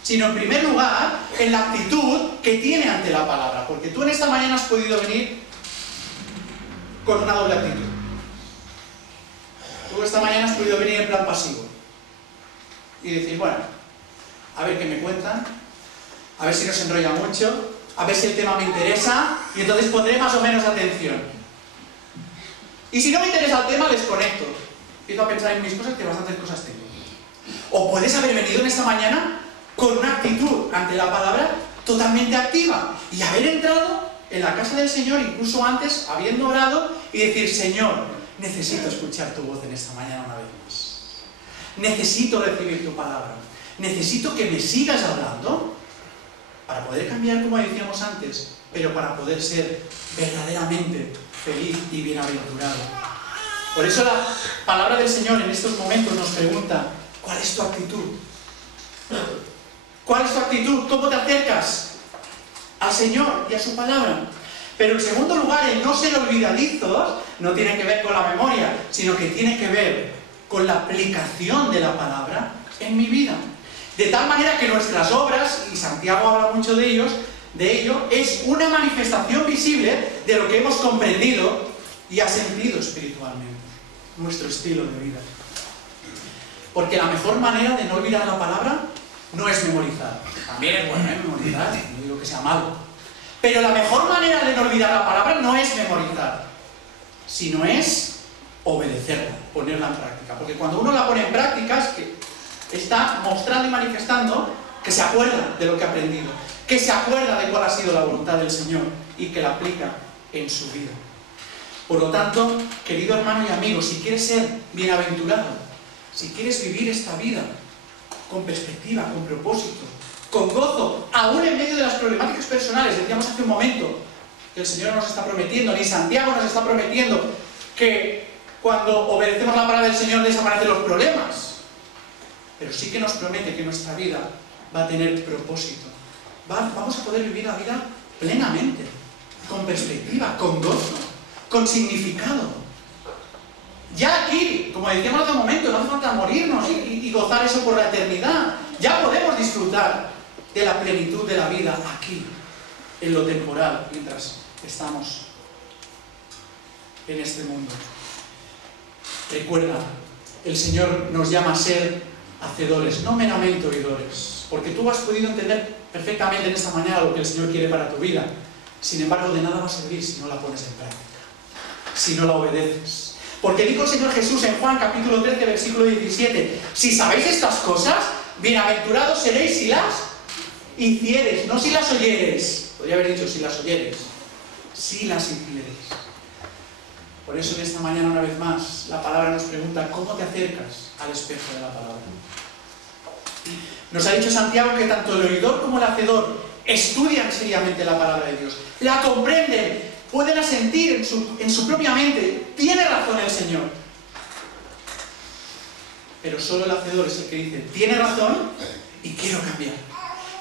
sino en primer lugar en la actitud que tiene ante la palabra. Porque tú en esta mañana has podido venir con una doble actitud. Tú esta mañana has podido venir en plan pasivo y decir, bueno, a ver qué me cuentan, a ver si no se enrolla mucho, a ver si el tema me interesa, y entonces pondré más o menos atención. Y si no me interesa el tema, desconecto. Empiezo a pensar en mis cosas, que bastantes cosas tengo. O puedes haber venido en esta mañana con una actitud ante la palabra totalmente activa y haber entrado en la casa del Señor, incluso antes, habiendo orado, y decir, Señor, necesito escuchar tu voz en esta mañana una vez más. Necesito recibir tu palabra. Necesito que me sigas hablando para poder cambiar, como decíamos antes, pero para poder ser verdaderamente feliz y bienaventurado. Por eso la palabra del Señor en estos momentos nos pregunta, ¿cuál es tu actitud? ¿Cuál es tu actitud? ¿Cómo te acercas al Señor y a su palabra? Pero en segundo lugar, el no ser olvidadizos no tiene que ver con la memoria, sino que tiene que ver con la aplicación de la palabra en mi vida. De tal manera que nuestras obras, y Santiago habla mucho de ello, es una manifestación visible de lo que hemos comprendido y asentido espiritualmente, nuestro estilo de vida. Porque la mejor manera de no olvidar la palabra no es memorizar. También es bueno memorizar, no digo que sea malo. Pero la mejor manera de no olvidar la palabra no es memorizar, sino es obedecerla, ponerla en práctica. Porque cuando uno la pone en práctica es que está mostrando y manifestando que se acuerda de lo que ha aprendido, que se acuerda de cuál ha sido la voluntad del Señor y que la aplica en su vida. Por lo tanto, querido hermano y amigo, si quieres ser bienaventurado, si quieres vivir esta vida con perspectiva, con propósito, con gozo, aún en medio de las problemáticas personales, decíamos hace un momento que el Señor nos está prometiendo, ni Santiago nos está prometiendo que cuando obedecemos la palabra del Señor desaparecen los problemas, pero sí que nos promete que nuestra vida va a tener propósito. Vamos a poder vivir la vida plenamente, con perspectiva, con gozo, con significado. Ya aquí, como decíamos hace un momento, no hace falta morirnos y gozar eso por la eternidad. Ya podemos disfrutar de la plenitud de la vida aquí, en lo temporal, mientras estamos en este mundo. Recuerda, el Señor nos llama a ser hacedores, no meramente oidores, porque tú has podido entender perfectamente en esta mañana lo que el Señor quiere para tu vida. Sin embargo, de nada va a servir si no la pones en práctica, si no la obedeces. Porque dijo el Señor Jesús en Juan capítulo 13, versículo 17, si sabéis estas cosas, bienaventurados seréis si las hicieres, no si las oyeres, podría haber dicho si las oyeres, si las hicieres. Por eso en esta mañana una vez más la palabra nos pregunta ¿cómo te acercas al espejo de la palabra? Nos ha dicho Santiago que tanto el oidor como el hacedor estudian seriamente la palabra de Dios, la comprenden, pueden asentir en su propia mente, tiene razón el Señor. Pero solo el hacedor es el que dice, tiene razón y quiero cambiar.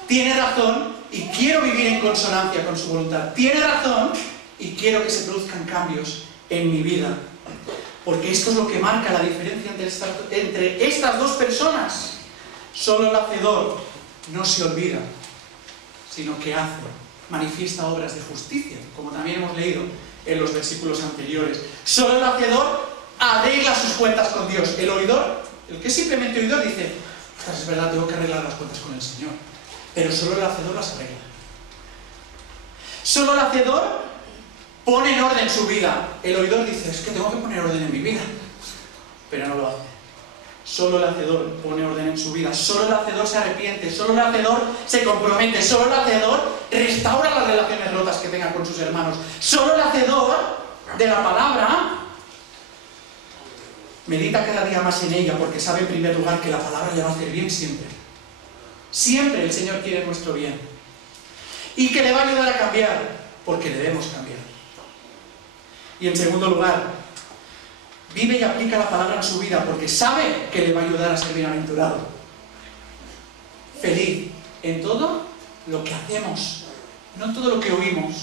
Tiene razón y quiero vivir en consonancia con su voluntad. Tiene razón y quiero que se produzcan cambios en mi vida. Porque esto es lo que marca la diferencia entre estas dos personas. Solo el hacedor no se olvida, sino que hace, manifiesta obras de justicia, como también hemos leído en los versículos anteriores. Solo el hacedor arregla sus cuentas con Dios. El oidor, el que es simplemente oidor, dice, es verdad, tengo que arreglar las cuentas con el Señor. Pero solo el hacedor las arregla. Solo el hacedor pone en orden su vida. El oidor dice, es que tengo que poner orden en mi vida. Pero no lo hace. Solo el hacedor pone orden en su vida. Solo el hacedor se arrepiente. Solo el hacedor se compromete. Solo el hacedor restaura las relaciones rotas que tenga con sus hermanos. Solo el hacedor de la palabra medita cada día más en ella, porque sabe en primer lugar que la palabra le va a hacer bien siempre. Siempre el Señor quiere nuestro bien. Y que le va a ayudar a cambiar, porque debemos cambiar. Y en segundo lugar, vive y aplica la palabra en su vida, porque sabe que le va a ayudar a ser bienaventurado. Feliz en todo lo que hacemos, no en todo lo que oímos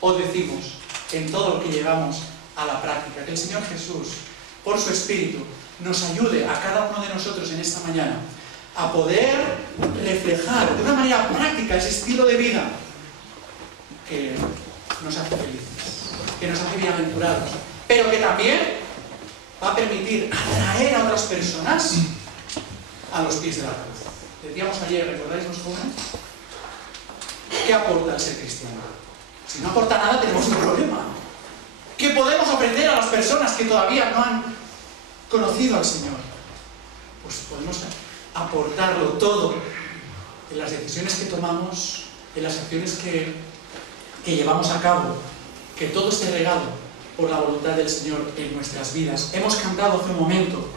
o decimos, en todo lo que llevamos a la práctica. Que el Señor Jesús, por su Espíritu, nos ayude a cada uno de nosotros en esta mañana a poder reflejar de una manera práctica ese estilo de vida que nos hace felices, que nos hace bienaventurados, pero que también va a permitir atraer a otras personas a los pies de la cruz. Decíamos ayer, ¿recordáis los jóvenes? ¿Qué aporta el ser cristiano? Si no aporta nada, tenemos un problema. ¿Qué podemos ofrecer a las personas que todavía no han conocido al Señor? Pues podemos aportarlo todo en las decisiones que tomamos, en las acciones que llevamos a cabo, que todo esté regado por la voluntad del Señor en nuestras vidas. Hemos cantado hace un momento,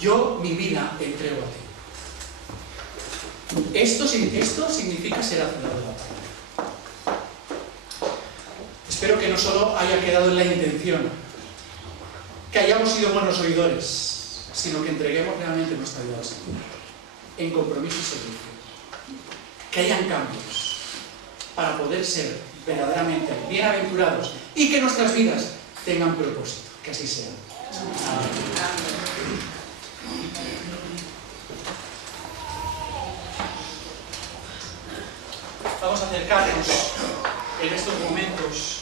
yo mi vida entrego a ti. Esto significa ser hacedor de la palabra. Espero que no solo haya quedado en la intención, que hayamos sido buenos oidores, sino que entreguemos realmente nuestra vida al Señor, en compromiso y servicio. Que hayan cambios para poder ser verdaderamente bienaventurados y que nuestras vidas tengan propósito. Que así sea. Amén. Vamos a acercarnos en estos momentos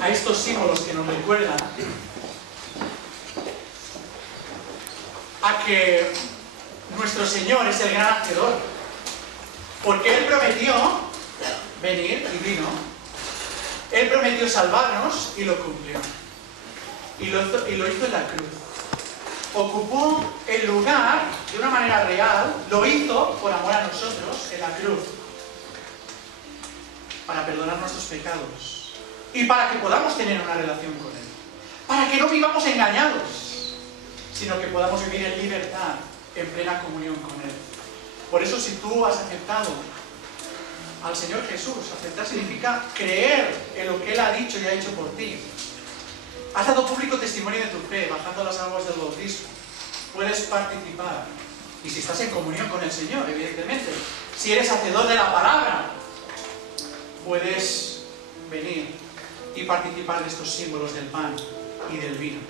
a estos símbolos que nos recuerdan a que nuestro Señor es el gran hacedor, porque Él prometió venir y vino. Él prometió salvarnos y lo cumplió. Y lo hizo en la cruz. Ocupó el lugar de una manera real, lo hizo por amor a nosotros en la cruz, para perdonar nuestros pecados y para que podamos tener una relación con Él, para que no vivamos engañados, sino que podamos vivir en libertad, en plena comunión con Él. Por eso, si tú has aceptado al Señor Jesús, aceptar significa creer en lo que Él ha dicho y ha hecho por ti. Has dado público testimonio de tu fe, bajando las aguas del bautismo. Puedes participar. Y si estás en comunión con el Señor, evidentemente. Si eres hacedor de la palabra, puedes venir y participar de estos símbolos del pan y del vino.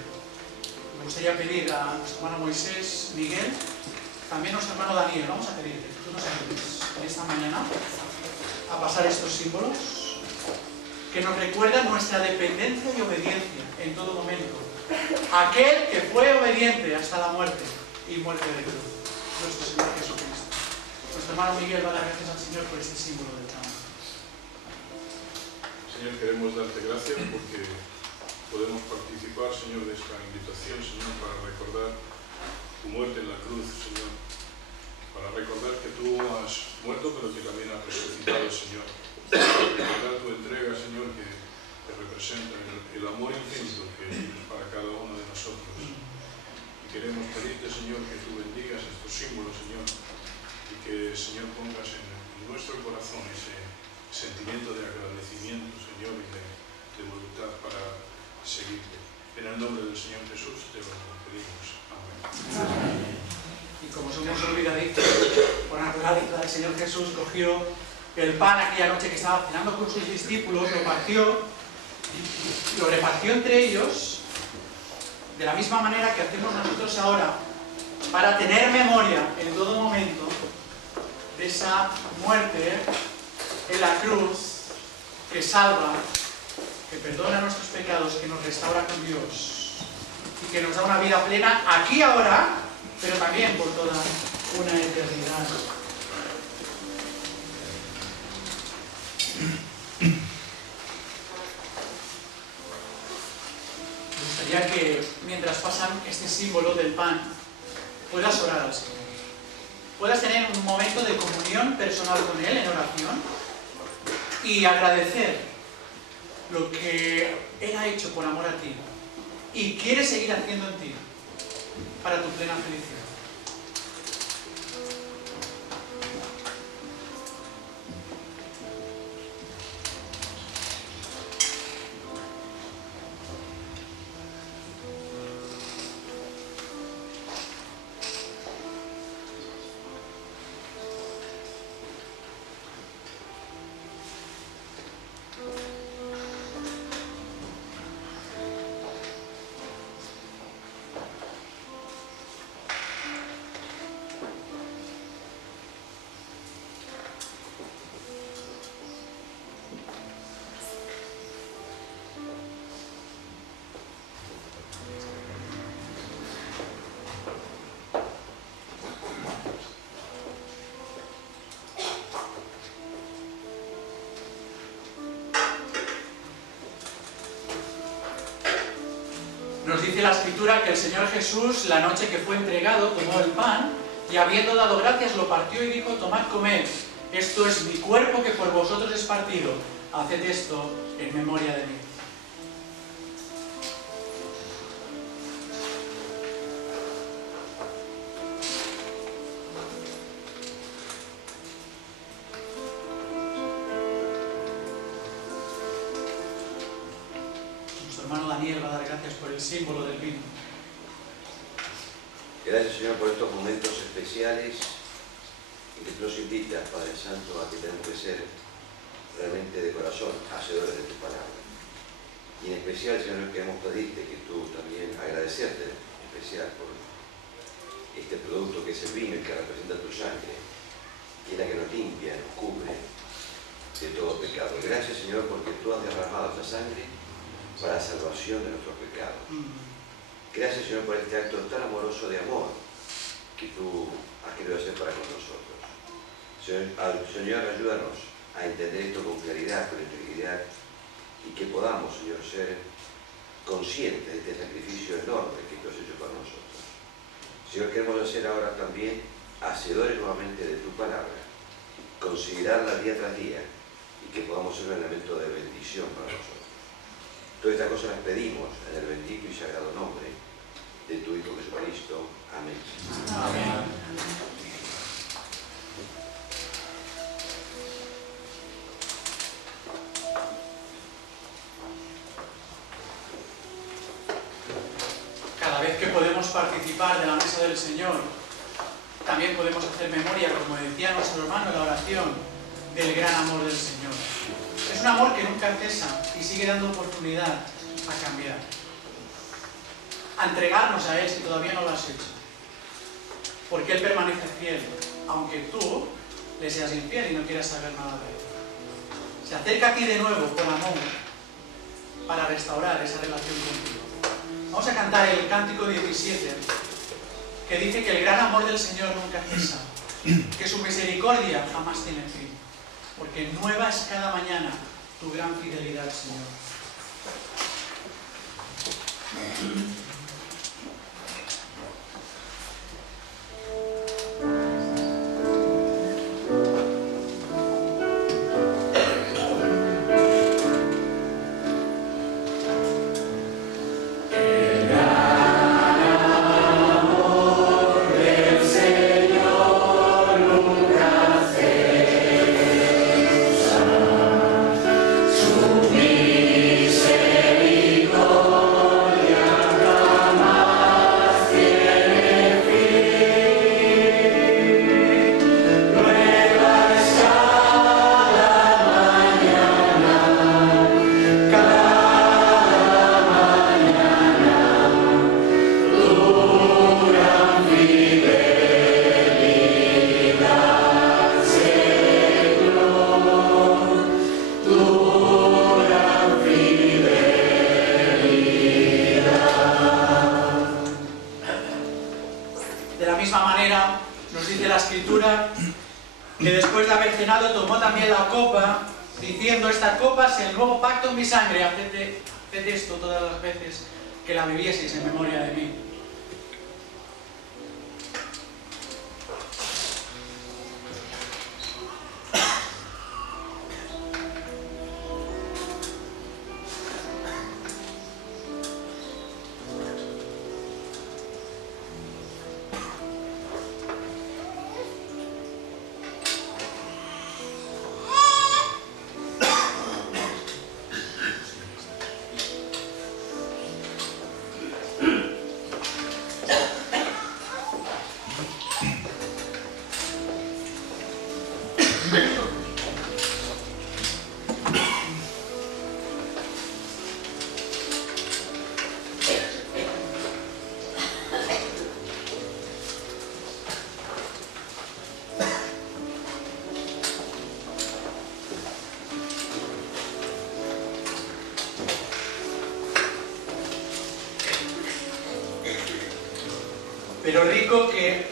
Me gustaría pedir a nuestro hermano Moisés, Miguel, también a nuestro hermano Daniel, vamos a pedirte que tú nos ayudes en esta mañana a pasar estos símbolos que nos recuerdan nuestra dependencia y obediencia en todo momento. Aquel que fue obediente hasta la muerte y muerte de cruz, nuestro Señor Jesucristo. Nuestro hermano Miguel va a dar gracias al Señor por este símbolo del pan. Señor, queremos darte gracias porque podemos participar, Señor, de esta invitación, Señor, para recordar tu muerte en la cruz, Señor, para recordar que tú tú has muerto, pero que también has resucitado, Señor. Recordar tu entrega, Señor, que representa el amor infinito que tienes para cada uno de nosotros. Y queremos pedirte, Señor, que tú bendigas estos símbolos, Señor, y que, Señor, pongas en nuestro corazón ese sentimiento de agradecimiento, Señor, y de voluntad para seguirte. En el nombre del Señor Jesús te lo pedimos. Amén. Y como somos olvidadizos, por naturaleza, el Señor Jesús cogió el pan aquella noche que estaba cenando con sus discípulos, lo partió, lo repartió entre ellos, de la misma manera que hacemos nosotros ahora, para tener memoria en todo momento de esa muerte en la cruz que salva, que perdona nuestros pecados, que nos restaura con Dios y que nos da una vida plena aquí ahora, pero también por toda una eternidad. Me gustaría que mientras pasan este símbolo del pan, puedas orar al Señor. Puedas tener un momento de comunión personal con Él en oración y agradecer lo que Él ha hecho por amor a ti y quiere seguir haciendo en ti para tu plena felicidad. Nos dice la Escritura que el Señor Jesús, la noche que fue entregado, tomó el pan y habiendo dado gracias lo partió y dijo: tomad, comed, esto es mi cuerpo que por vosotros es partido, haced esto en memoria de mí. Hermano Daniel va a dar gracias por el símbolo del vino. Gracias, Señor, por estos momentos especiales y que tú nos invitas, Padre Santo, a que tenemos que ser realmente de corazón hacedores de tu palabra. Y en especial, Señor, queremos pedirte que tú también agradecerte, en especial por este producto que es el vino y que representa tu sangre, y es la que nos limpia, nos cubre de todo pecado. Gracias, Señor, porque tú has derramado esta sangre para la salvación de nuestros pecados. Gracias, Señor, por este acto tan amoroso de amor que tú has querido hacer para con nosotros. Señor, ayúdanos a entender esto con claridad, con integridad, y que podamos, Señor, ser conscientes de este sacrificio enorme que tú has hecho para nosotros. Señor, queremos ser ahora también hacedores nuevamente de tu palabra, considerarla día tras día, y que podamos ser un elemento de bendición para nosotros. Todas estas cosas las pedimos en el bendito y sagrado nombre de tu Hijo Jesucristo. Amén. Amén. Cada vez que podemos participar de la mesa del Señor, también podemos hacer memoria, como decía nuestro hermano en la oración, del gran amor del Señor. Es un amor que nunca cesa y sigue dando oportunidad a cambiar, a entregarnos a Él si todavía no lo has hecho. Porque Él permanece fiel, aunque tú le seas infiel y no quieras saber nada de Él. Se acerca a ti de nuevo con amor para restaurar esa relación contigo. Vamos a cantar el cántico 17, que dice que el gran amor del Señor nunca cesa, que su misericordia jamás tiene fin. Porque nueva es cada mañana tu gran fidelidad, Señor. misma manera, nos dice la Escritura, que después de haber cenado tomó también la copa, diciendo: esta copa es el nuevo pacto en mi sangre, haced esto todas las veces que la bebieseis en memoria de mí.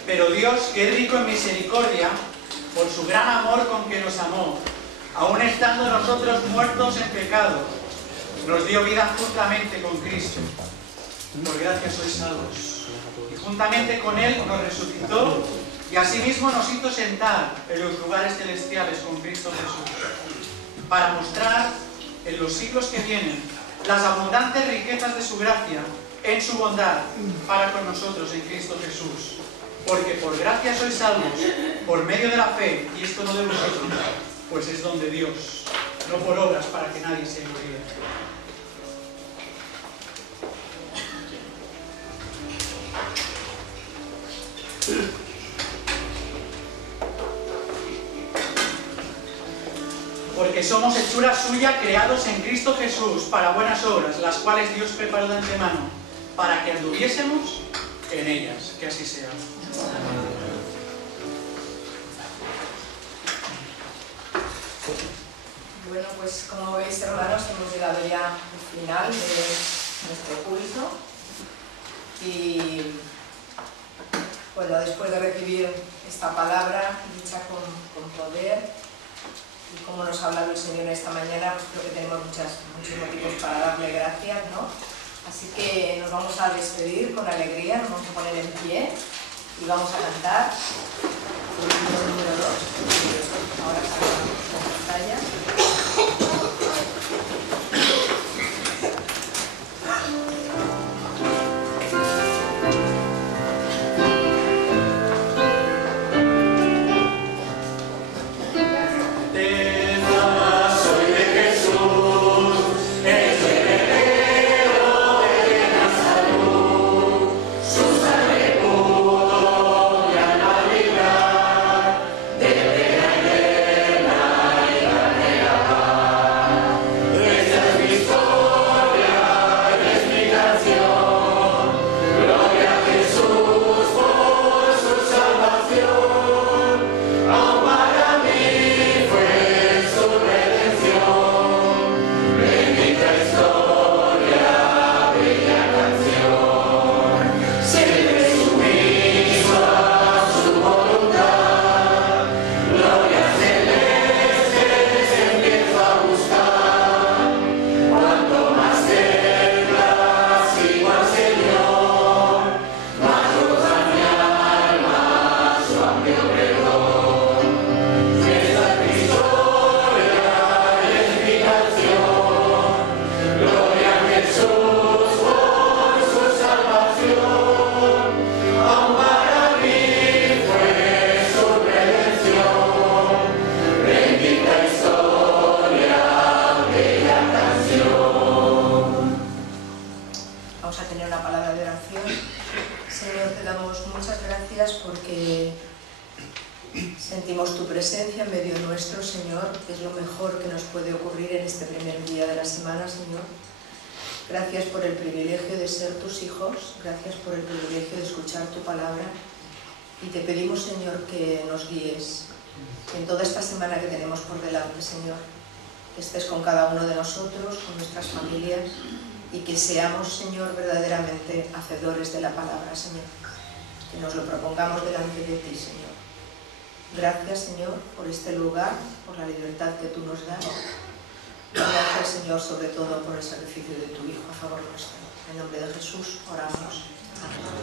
Pero Dios, que es rico en misericordia, por su gran amor con que nos amó, aun estando nosotros muertos en pecado, nos dio vida juntamente con Cristo. Por gracia sois salvos. Y juntamente con Él nos resucitó y asimismo nos hizo sentar en los lugares celestiales con Cristo Jesús, para mostrar en los siglos que vienen las abundantes riquezas de su gracia en su bondad para con nosotros en Cristo Jesús. Porque por gracia sois salvos, por medio de la fe, y esto no de vosotros, pues es don de Dios, no por obras para que nadie se gloríe. Porque somos hechura suya, creados en Cristo Jesús, para buenas obras, las cuales Dios preparó de antemano, para que anduviésemos en ellas. Que así sea. Bueno, pues como veis, hermanos, hemos llegado ya al final de nuestro culto. Y bueno, después de recibir esta palabra dicha con poder, y como nos ha hablado el Señor esta mañana, pues creo que tenemos muchos motivos para darle gracias, ¿no? Así que nos vamos a despedir con alegría, nos vamos a poner en pie y vamos a cantar el himno número 2. Ahora salgamos la pantalla. Sentimos tu presencia en medio nuestro, Señor, que es lo mejor que nos puede ocurrir en este primer día de la semana, Señor. Gracias por el privilegio de ser tus hijos, gracias por el privilegio de escuchar tu palabra y te pedimos, Señor, que nos guíes en toda esta semana que tenemos por delante, Señor. Que estés con cada uno de nosotros, con nuestras familias y que seamos, Señor, verdaderamente hacedores de la palabra, Señor. que nos lo propongamos delante de ti, Señor. Gracias, Señor, por este lugar, por la libertad que tú nos das. Gracias, Señor, sobre todo por el sacrificio de tu Hijo a favor nuestro. En nombre de Jesús oramos. Amén.